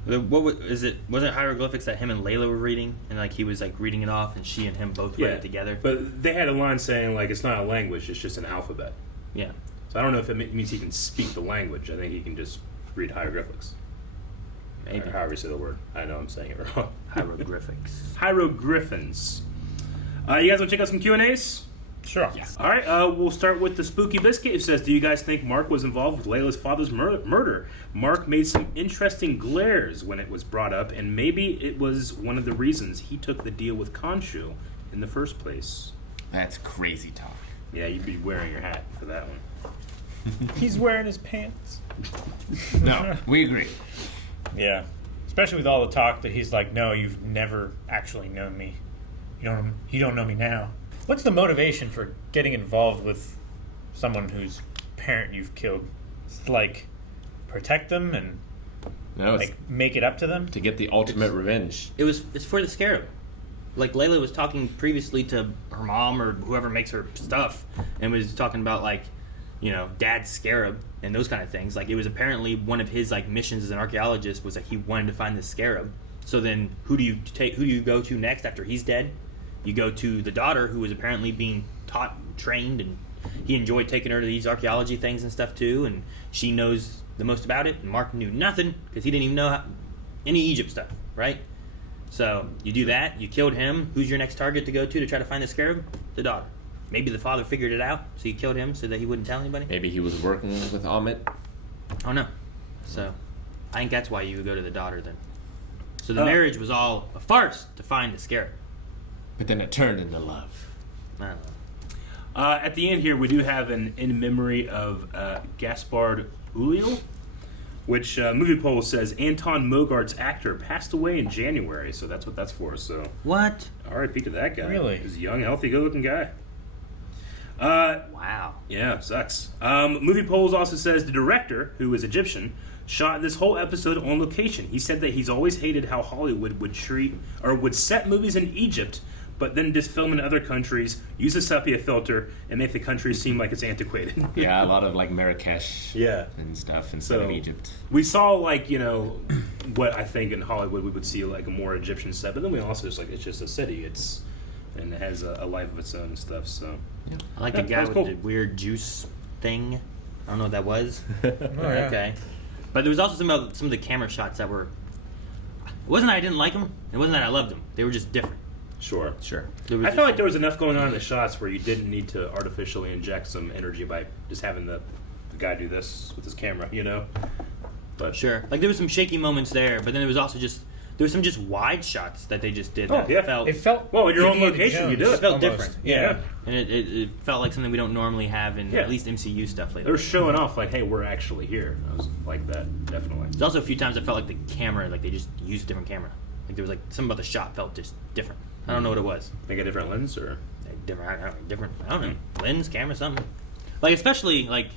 What was it? Was it hieroglyphics that him and Layla were reading, and like he was like reading it off, and she and him both read it together? But they had a line saying like it's not a language; it's just an alphabet. Yeah. So I don't know if it means he can speak the language. I think he can just read hieroglyphics. Maybe. Or however you say the word. I know I'm saying it wrong. Hieroglyphics. Hieroglyphins. You guys want to check out some Q&As? Sure. Yes. All right, we'll start with the Spooky Biscuit, who says, do you guys think Mark was involved with Layla's father's murder? Mark made some interesting glares when it was brought up, and maybe it was one of the reasons he took the deal with Khonshu in the first place. That's crazy talk. Yeah, you'd be wearing your hat for that one. He's wearing his pants. No, we agree. Yeah. Especially with all the talk that he's like, no, you've never actually known me. You don't know me now. What's the motivation for getting involved with someone whose parent you've killed? It's like protect them and No, it's like make it up to them? to get the ultimate revenge. It's for the scarab. Like Layla was talking previously to her mom or whoever makes her stuff, and was talking about like, you know, Dad's scarab and those kind of things. Like it was apparently one of his like missions as an archaeologist was that he wanted to find the scarab. So then who do you go to next after he's dead? You go to the daughter, who was apparently being taught, trained, and he enjoyed taking her to these archaeology things and stuff too, and she knows the most about it, and Mark knew nothing because he didn't even know any Egypt stuff, right? So you do that, you killed him. Who's your next target to go to try to find the scarab? The daughter. Maybe the father figured it out, so you killed him so that he wouldn't tell anybody? Maybe he was working with Amit. Oh no. So I think that's why you would go to the daughter then. So the marriage was all a farce to find the scarab. But then it turned into love. I don't know. At the end here, we do have an in memory of Gaspard Ulliel, which Movie Poll says Anton Mogart's actor passed away in January, so that's what that's for. So What? R.I.P. to that guy. Really? He's a young, healthy, good-looking guy. Wow. Yeah, sucks. Movie Polls also says the director, who is Egyptian, shot this whole episode on location. He said that he's always hated how Hollywood would set movies in Egypt, but then just film in other countries, use a sepia filter, and make the country seem like it's antiquated. Yeah, a lot of like Marrakesh and stuff instead of Egypt. We saw like, you know, what I think in Hollywood we would see like a more Egyptian set, but then we also just like it's just a city. And it has a life of its own and stuff. So I like the guy with the weird juice thing. I don't know what that was. yeah. Okay. But there was also some of the camera shots that were. It wasn't that I didn't like them. It wasn't that I loved them. They were just different. Sure. I I felt like there was enough going on in the shots where you didn't need to artificially inject some energy by just having the guy do this with his camera, you know? But Sure. Like there was some shaky moments there, but then there was also just some just wide shots that they just did. Oh, that yeah. felt It felt well, in your own Indiana location, you Jones do it it. felt almost. different. Yeah. And it felt like something we don't normally have in Yeah. at least MCU stuff lately. They're showing off like, hey, we're actually here. I was like that, definitely. There's also a few times I felt like the camera, like they just used a different camera. Like there was like something about the shot felt just different. I don't know what it was. Make a different lens or Different. I don't know. Lens, camera, something. Like especially like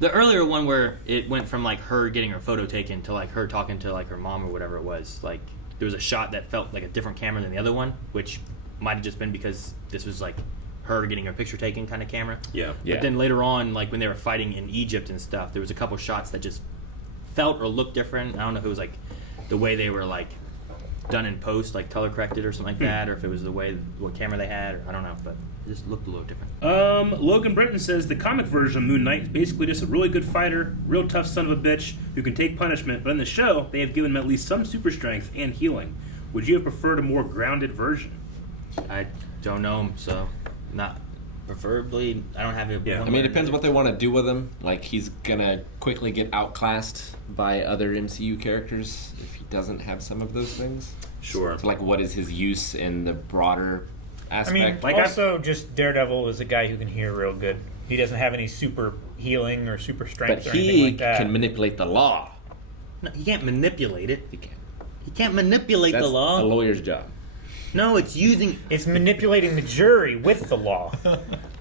the earlier one where it went from like her getting her photo taken to like her talking to like her mom or whatever it was. Like there was a shot that felt like a different camera than the other one, which might have just been because this was like her getting her picture taken kind of camera. yeah. But then later on, like when they were fighting in Egypt and stuff, there was a couple shots that just felt or looked different. I don't know if it was like the way they were like done in post, like color corrected or something like that, or if it was the way what camera they had, or I don't know, but it just looked a little different. Logan Britton says the comic version of Moon Knight is basically just a really good fighter, real tough son of a bitch who can take punishment, but in the show, they have given him at least some super strength and healing. Would you have preferred a more grounded version? I don't know him, so not. Preferably, I don't have it. Yeah. I mean, it depends what they want to do with him. Like, he's gonna quickly get outclassed by other MCU characters if he doesn't have some of those things. Sure. So, like, what is his use in the broader I mean, aspect? also just Daredevil is a guy who can hear real good. He doesn't have any super healing or super strength but or anything he like that. can manipulate the law. No, he can't manipulate it. He can. He can't manipulate That's the law. a lawyer's job. No, it's using. It's manipulating the jury with the law.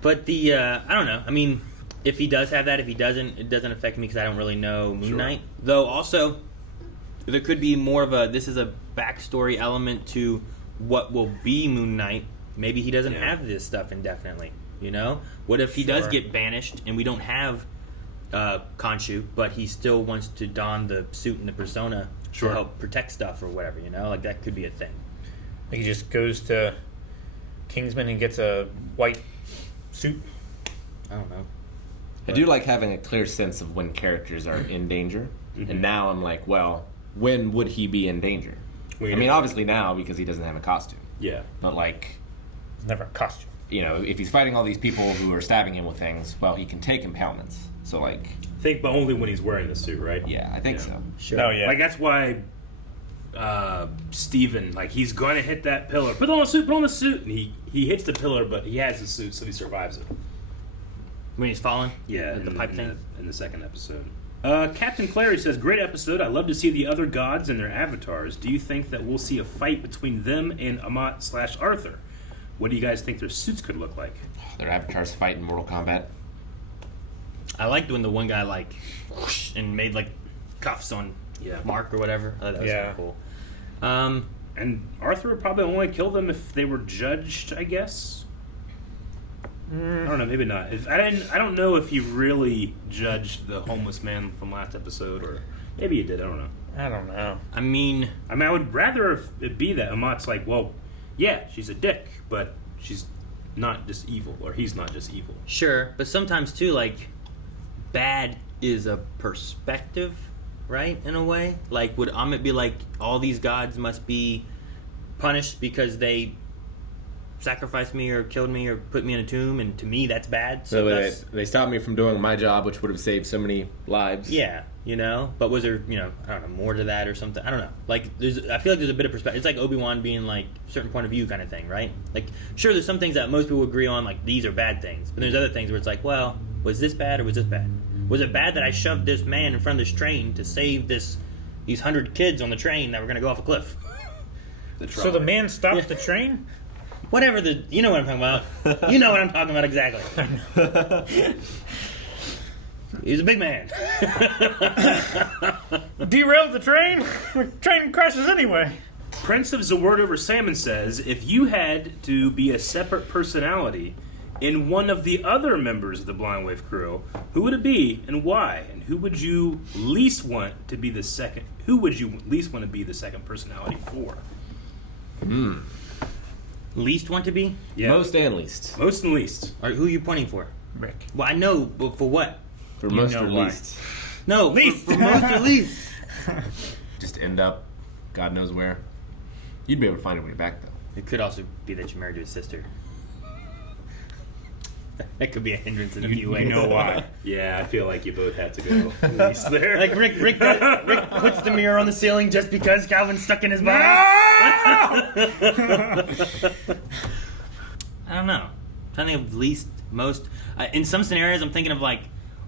But the I don't know. I mean, if he does have that, if he doesn't, it doesn't affect me because I don't really know Moon Knight. Though also, there could be more of a this is a backstory element to what will be Moon Knight. Maybe he doesn't have this stuff indefinitely. You know, what if he does get banished and we don't have Khonshu, but he still wants to don the suit and the persona to help protect stuff or whatever? You know, like that could be a thing. He just goes to Kingsman and gets a white suit. I don't know. I do like having a clear sense of when characters are in danger. And now I'm like, well, when would he be in danger? I mean, obviously now because he doesn't have a costume. Yeah. But like, It's never a costume. you know, if he's fighting all these people who are stabbing him with things, well, he can take impalements. So like, Think, but only when he's wearing the suit, right? yeah, I think so. Sure. Oh, yeah. Like that's why Steven, like he's going to hit that pillar. Put on the suit, put on the suit, and he hits the pillar, but he has the suit, so he survives it. When he's falling? Yeah, The pipe thing? in the second episode. Captain Clary says, "Great episode. I love to see the other gods and their avatars. Do you think that we'll see a fight between them and Amat/Arthur? What do you guys think their suits could look like?" Their avatars fight in Mortal Kombat. I liked when the one guy like whoosh, and made like cuffs on Mark or whatever. I thought that was kind of cool. And Arthur would probably only kill them if they were judged, I guess. I don't know, maybe not. I don't know if he really judged the homeless man from last episode, or maybe he did. I don't know. I don't know. I mean, I would rather it be that Amat's like, well, yeah, she's a dick, but she's not just evil, or he's not just evil. sure, but sometimes too, like bad is a perspective, right? In a way, like would Amit be like all these gods must be punished because they sacrificed me or killed me or put me in a tomb, and to me that's bad. So that's, they stopped me from doing my job, which would have saved so many lives. yeah, you know. But was there, you know, I don't know, more to that or something? I don't know. Like, I feel like there's a bit of perspective. It's like Obi-Wan being like certain point of view kind of thing, right? Like, sure, there's some things that most people agree on, like these are bad things, but there's other things where it's like, well, was this bad or was this bad? Was it bad that I shoved this man in front of this train to save these 100 kids on the train that were going to go off a cliff? So the man stopped the train? Whatever you know what I'm talking about. You know what I'm talking about exactly. He's a big man. Derailed the train? The train crashes anyway. Prince of Zaward over Salmon says, if you had to be a separate personality in one of the other members of the Blind Wave crew, who would it be and why? And who would you least want to be the second? Who would you least want to be the second personality for? Least want to be? Yeah. Most and least. Most and least. Or who are you pointing for? Rick. Well, I know, but for what? For You most know or why. least. No, Least. For most or least. Just end up God knows where. You'd be able to find a way back, though. It could also be that you're married to his sister. That could be a hindrance in a few ways. You know why. Yeah, I feel like you both had to go at least there. Like Rick puts the mirror on the ceiling just because Calvin's stuck in his body. I don't know. I'm trying to think of least, most. In some scenarios, I'm thinking of like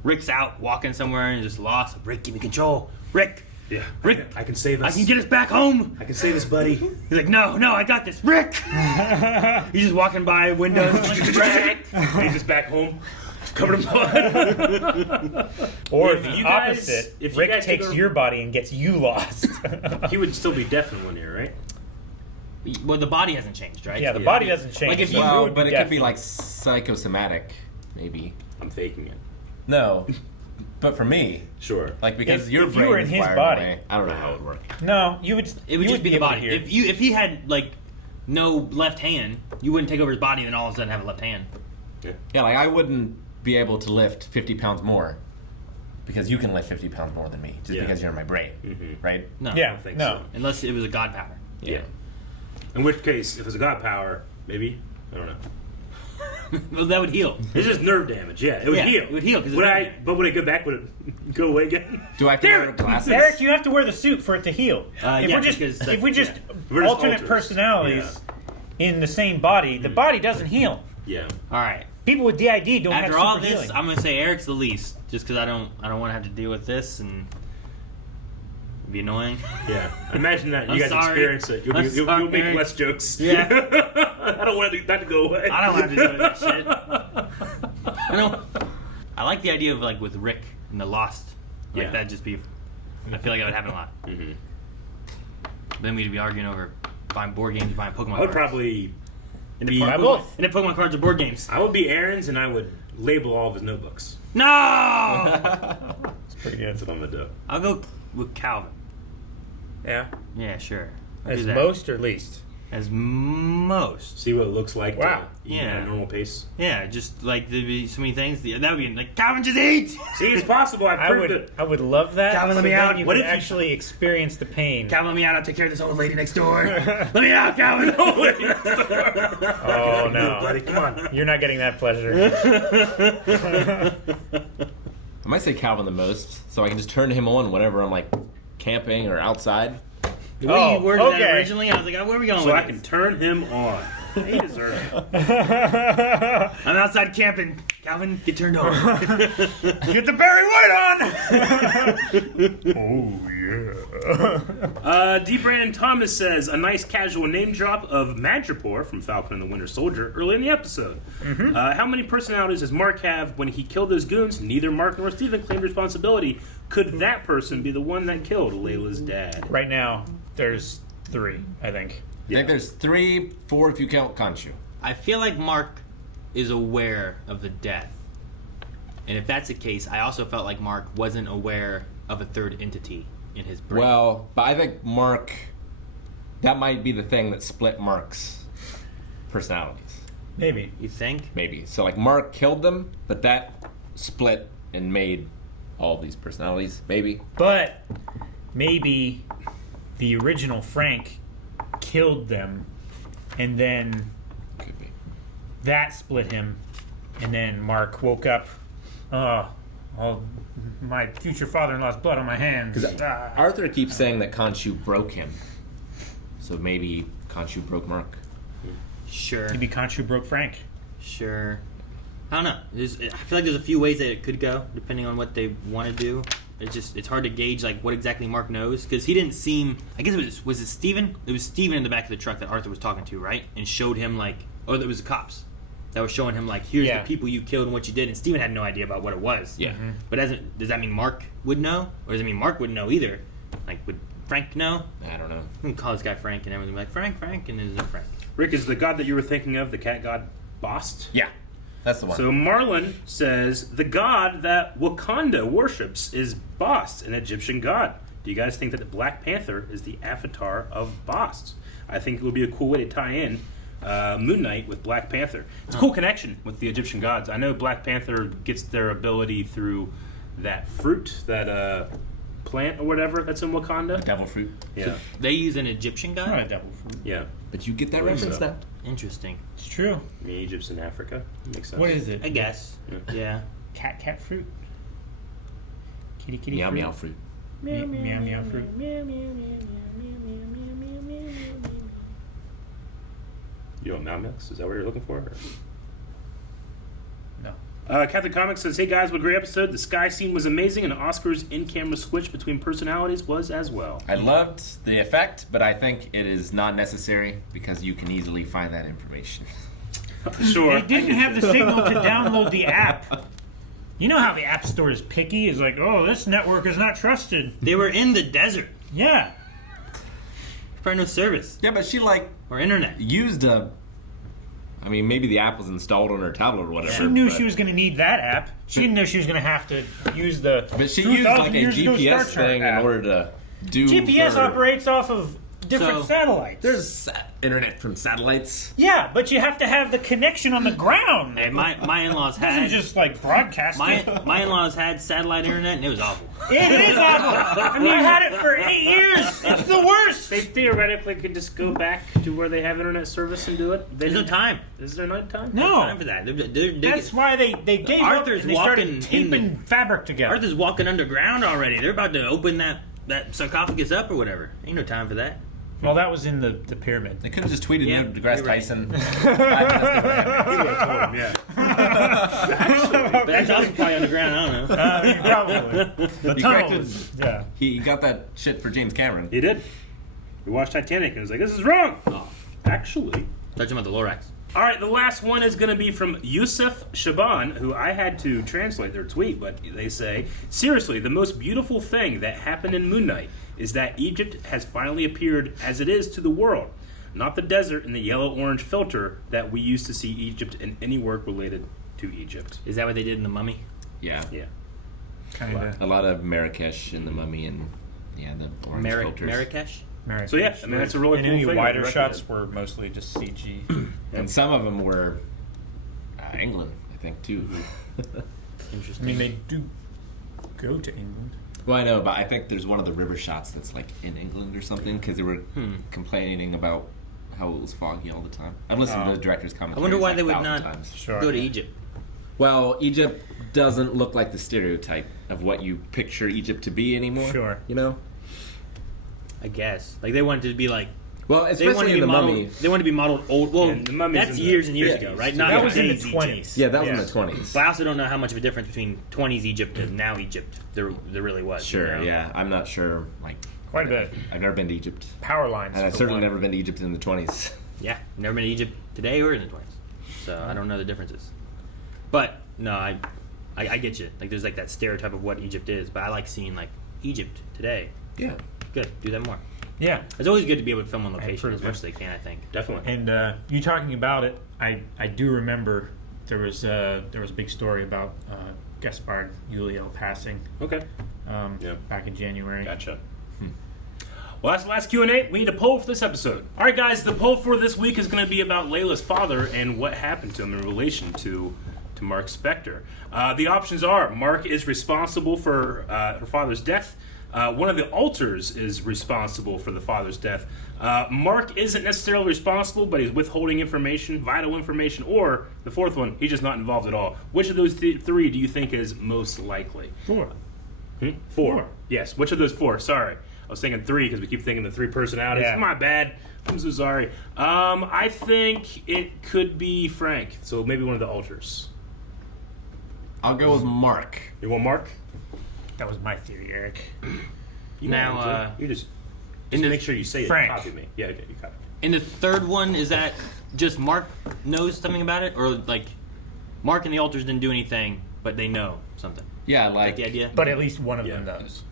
Rick's out walking somewhere and just lost. Rick, give me control. Rick. Yeah, Rick, I can save us. I can get us back home. I can save us, buddy. He's like, no, I got this. Rick. He's just walking by windows. Rick. He's just back home, covered in blood. Or If the you guys- opposite, if you Rick guys takes took a- your body and gets you lost. He would still be deaf in 1 year, right? Well, the body hasn't changed, right? Yeah, the body doesn't change. Like if you Well, would but be it could be deaf. like psychosomatic, maybe. I'm faking it. No, but for me, Sure. like because If- your if you brain were in is his wired body. away. I don't know how it would work. No, you would. It would you just be the able to body. hear. If he had like no left hand, you wouldn't take over his body and then all of a sudden have a left hand. Yeah, like I wouldn't be able to lift 50 pounds more because you can lift 50 pounds more than me just Yeah. because you're in my brain, right? No. Yeah, I think no. so. Unless it was a god power. Yeah. In which case, if it's a god power, maybe. I don't know. Well, that would heal. It's just nerve damage. Yeah, it would heal. It would heal. Would it go back? Would it go away again? Do I have to wear glasses? Eric, you have to wear the suit for it to heal. If we just alternate personalities in the same body, the body doesn't heal. Yeah. All right. People with DID don't have After super all this, healing. I'm gonna say Eric's the least, just because I don't want to have to deal with this and it'd be annoying. Yeah. Imagine that. You I'm guys sorry. experience it. You'll I'm make sorry. less jokes. Yeah. I don't want that to go away. I don't want to do that shit. I like the idea of like with Rick and the Lost. Like Yeah. that'd just be. I feel like that would happen a lot. Mm-hmm. Then we'd be arguing over buying board games, buying Pokemon. I would cards. probably And be both. And then Pokemon cards are board games. I would be Aaron's, and I would label all of his notebooks. No. It's pretty good. That's what I'm gonna do. I'll go with Calvin. Yeah. Yeah, sure. I'll As do that. most or least? As most. See what it looks like. Wow. To eat at a normal pace. Yeah, just like there'd be so many things. That would be like Calvin, just eat. See, it's possible. I've proved it. I would love that. Calvin, let me then out. You What could if you- actually experience the pain. Calvin, let me out. I'll take care of this old lady next door. Let me out, Calvin. Old lady next door. Oh no, buddy, come on. You're not getting that pleasure. I might say Calvin the most, so I can just turn him on whenever I'm like camping or outside. The way you worded that okay. originally, I was like, oh, where are we going So with I this? can turn him on. He deserves it. I'm outside camping. Calvin, get turned on. Get the Barry White on. Oh yeah. D. Brandon Thomas says a nice casual name drop of Madripoor from Falcon and the Winter Soldier early in the episode. Mm-hmm. How many personalities does Mark have when he killed those goons? Neither Mark nor Steven claimed responsibility. Could that person be the one that killed Layla's dad? Right now, there's 3, I think. I think there's 3, 4 if you count Khonshu. I feel like Mark is aware of the death. And if that's the case, I also felt like Mark wasn't aware of a third entity in his brain. Well, but I think Mark, that might be the thing that split Mark's personalities. Maybe. You think? Maybe. So like Mark killed them, but that split and made all these personalities. Maybe. But maybe the original Frank killed them, and then Could be. that split him, and then Mark woke up. All my future father-in-law's blood on my hands. Arthur keeps saying that Khonshu broke him. So maybe Khonshu broke Mark. Sure. Maybe Khonshu broke Frank. Sure. I don't know. I feel like there's a few ways that it could go, depending on what they want to do. It's hard to gauge like what exactly Mark knows, because he didn't seem. I guess was it Steven? It was Steven in the back of the truck that Arthur was talking to, right? And showed him like, it was the cops that was showing him like, here's the people you killed and what you did. And Steven had no idea about what it was. Yeah. Mm-hmm. But does that mean Mark would know, or does it mean Mark wouldn't know either? Like, would Frank know? I don't know. We can call this guy Frank and everything, like Frank, and there's no Frank. Rick, is the god that you were thinking of the cat god Bast? Yeah. That's the one. So Marlon says the god that Wakanda worships is Bast, an Egyptian god. Do you guys think that the Black Panther is the avatar of Bast? I think it would be a cool way to tie in Moon Knight with Black Panther. It's a cool connection with the Egyptian gods. I know Black Panther gets their ability through that fruit, that plant or whatever that's in Wakanda. Devil fruit. Yeah. So they use an Egyptian god? Not a devil fruit. Yeah. But you get that Believe reference so. now? Interesting. It's true. I mean, Egypt's in Africa. Makes sense. What is it? I guess. Yeah. Cat fruit? Kitty Meow fruit? meow fruit. Meow meow fruit. You want Mount Mix? Is that what you're looking for? Or? No. Catholic Comics says, hey guys, what a great episode. The sky scene was amazing, and Oscar's in-camera switch between personalities was as well. I loved the effect, but I think it is not necessary because you can easily find that information. Sure. They didn't have the signal to download the app. You know how the App Store is picky? It's like, oh, this network is not trusted. They were in the desert. Yeah. Probably no service. Yeah, but she or internet. Used a. I mean, maybe the app was installed on her tablet or whatever. She knew but she was going to need that app. She didn't know she was going to have to use the. But she used like a GPS thing in order to do. GPS her, operates off of different satellites. There's internet from satellites. Yeah, but you have to have the connection on the ground. Hey, my in-laws It doesn't had just like broadcast. my in-laws had satellite internet, and it was awful. It is awful. I mean, I had it for 8 years. It's the worst. They theoretically could just go back to where they have internet service and do it. There's no time. Is there no time? No. Time for that. That's why they gave Arthur's up and they walking started taping fabric together. Arthur's walking underground already. They're about to open that sarcophagus up or whatever. Ain't no time for that. Well, that was in the pyramid. They could have just tweeted Yeah, Neil deGrasse you're right. Tyson. Yeah. But that's also probably underground. I don't know. Probably. The He tunnel corrected- was- yeah. He got that shit for James Cameron. He did. We watched Titanic and it was like, this is wrong. Oh, Actually. talking about the Lorax. All right, the last one is going to be from Yusuf Shaban, who I had to translate their tweet, but they say, seriously, the most beautiful thing that happened in Moon Knight is that Egypt has finally appeared as it is to the world, not the desert and the yellow-orange filter that we used to see Egypt in any work related to Egypt. Is that what they did in The Mummy? Yeah. Yeah. Kind of. A lot of Marrakesh in the Mummy and the orange filters. Marrakesh? So yeah, I mean, that's a really and cool any thing. wider I shots recommend. were mostly just CG. And some of them were England, I think, too. I Interesting. mean, they do go to England. Well, I know, but I think there's one of the river shots that's like in England or something because they were complaining about how it was foggy all the time. I've listened to the director's I commentary. wonder why like they would 1,000 not times. go to Egypt. Well, Egypt doesn't look like the stereotype of what you picture Egypt to be anymore. Sure. You know? I guess. Like they wanted to be like. Well, They especially wanted to in be the modeled. Mummy. They wanted to be modeled old. Well, Yeah, the Mummy's that's in the years and years 50s. ago, right? So Not that was in the today's 20s. Egypt. Yeah, that was Yeah. in the 20s. But I also don't know how much of a difference between 20s Egypt and now Egypt there really was. Sure, you know? yeah. I'm not sure. Like, Quite a bit. I've never been to Egypt. Power lines. And I've for certainly one. never been to Egypt in the 20s. Yeah, never been to Egypt today or in the 20s, so I don't know the differences. But no, I get you. Like there's like that stereotype of what Egypt is, but I like seeing like Egypt today. Yeah. Good, do that more. Yeah. It's always good to be able to film on location improve as it. much as they can. I think. Definitely. And you talking about it, I do remember there was a big story about Gaspard Ulliel passing. Okay. Yeah. Back in January. Gotcha. Well, that's the last Q&A. We need a poll for this episode. All right, guys, the poll for this week is going to be about Layla's father and what happened to him in relation to Mark Spector. The options are Mark is responsible for her father's death. One of the alters is responsible for the father's death. Mark isn't necessarily responsible, but he's withholding information, vital information, or the fourth one, he's just not involved at all. Which of those three do you think is most likely? Four. Four. Yes, which of those four? Sorry. I was thinking three because we keep thinking the three personalities. Yeah. My bad. I'm so sorry. I think it could be Frank. So maybe one of the alters. I'll go with Mark. You want Mark? That was my theory, Eric. You Now, want him to. You just make sure you say Frank. it. Copy me. Yeah, okay, you copy. In the third one, is that just Mark knows something about it, or like Mark and the alters didn't do anything, but they know something? Yeah, Is like that the idea? But at least one of them knows.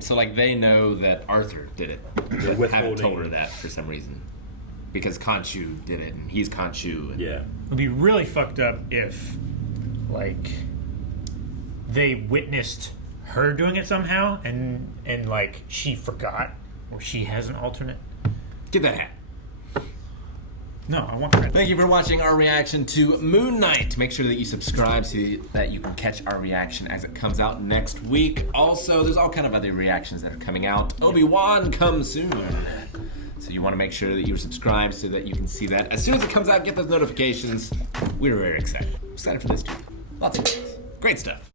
so like they know that Arthur did it. But haven't withholding. told her that for some reason. Because Khonshu did it and he's Khonshu. And Yeah. It would be really fucked up if, like, they witnessed her doing it somehow, and like she forgot, or she has an alternate. Get that hat. No, I want credit. Thank you for watching our reaction to Moon Knight. Make sure that you subscribe so that you can catch our reaction as it comes out next week. Also, there's all kind of other reactions that are coming out. Obi-Wan comes soon. So you want to make sure that you're subscribed so that you can see that. As soon as it comes out, get those notifications. We're very excited. Excited for this too. Lots of things. Great stuff.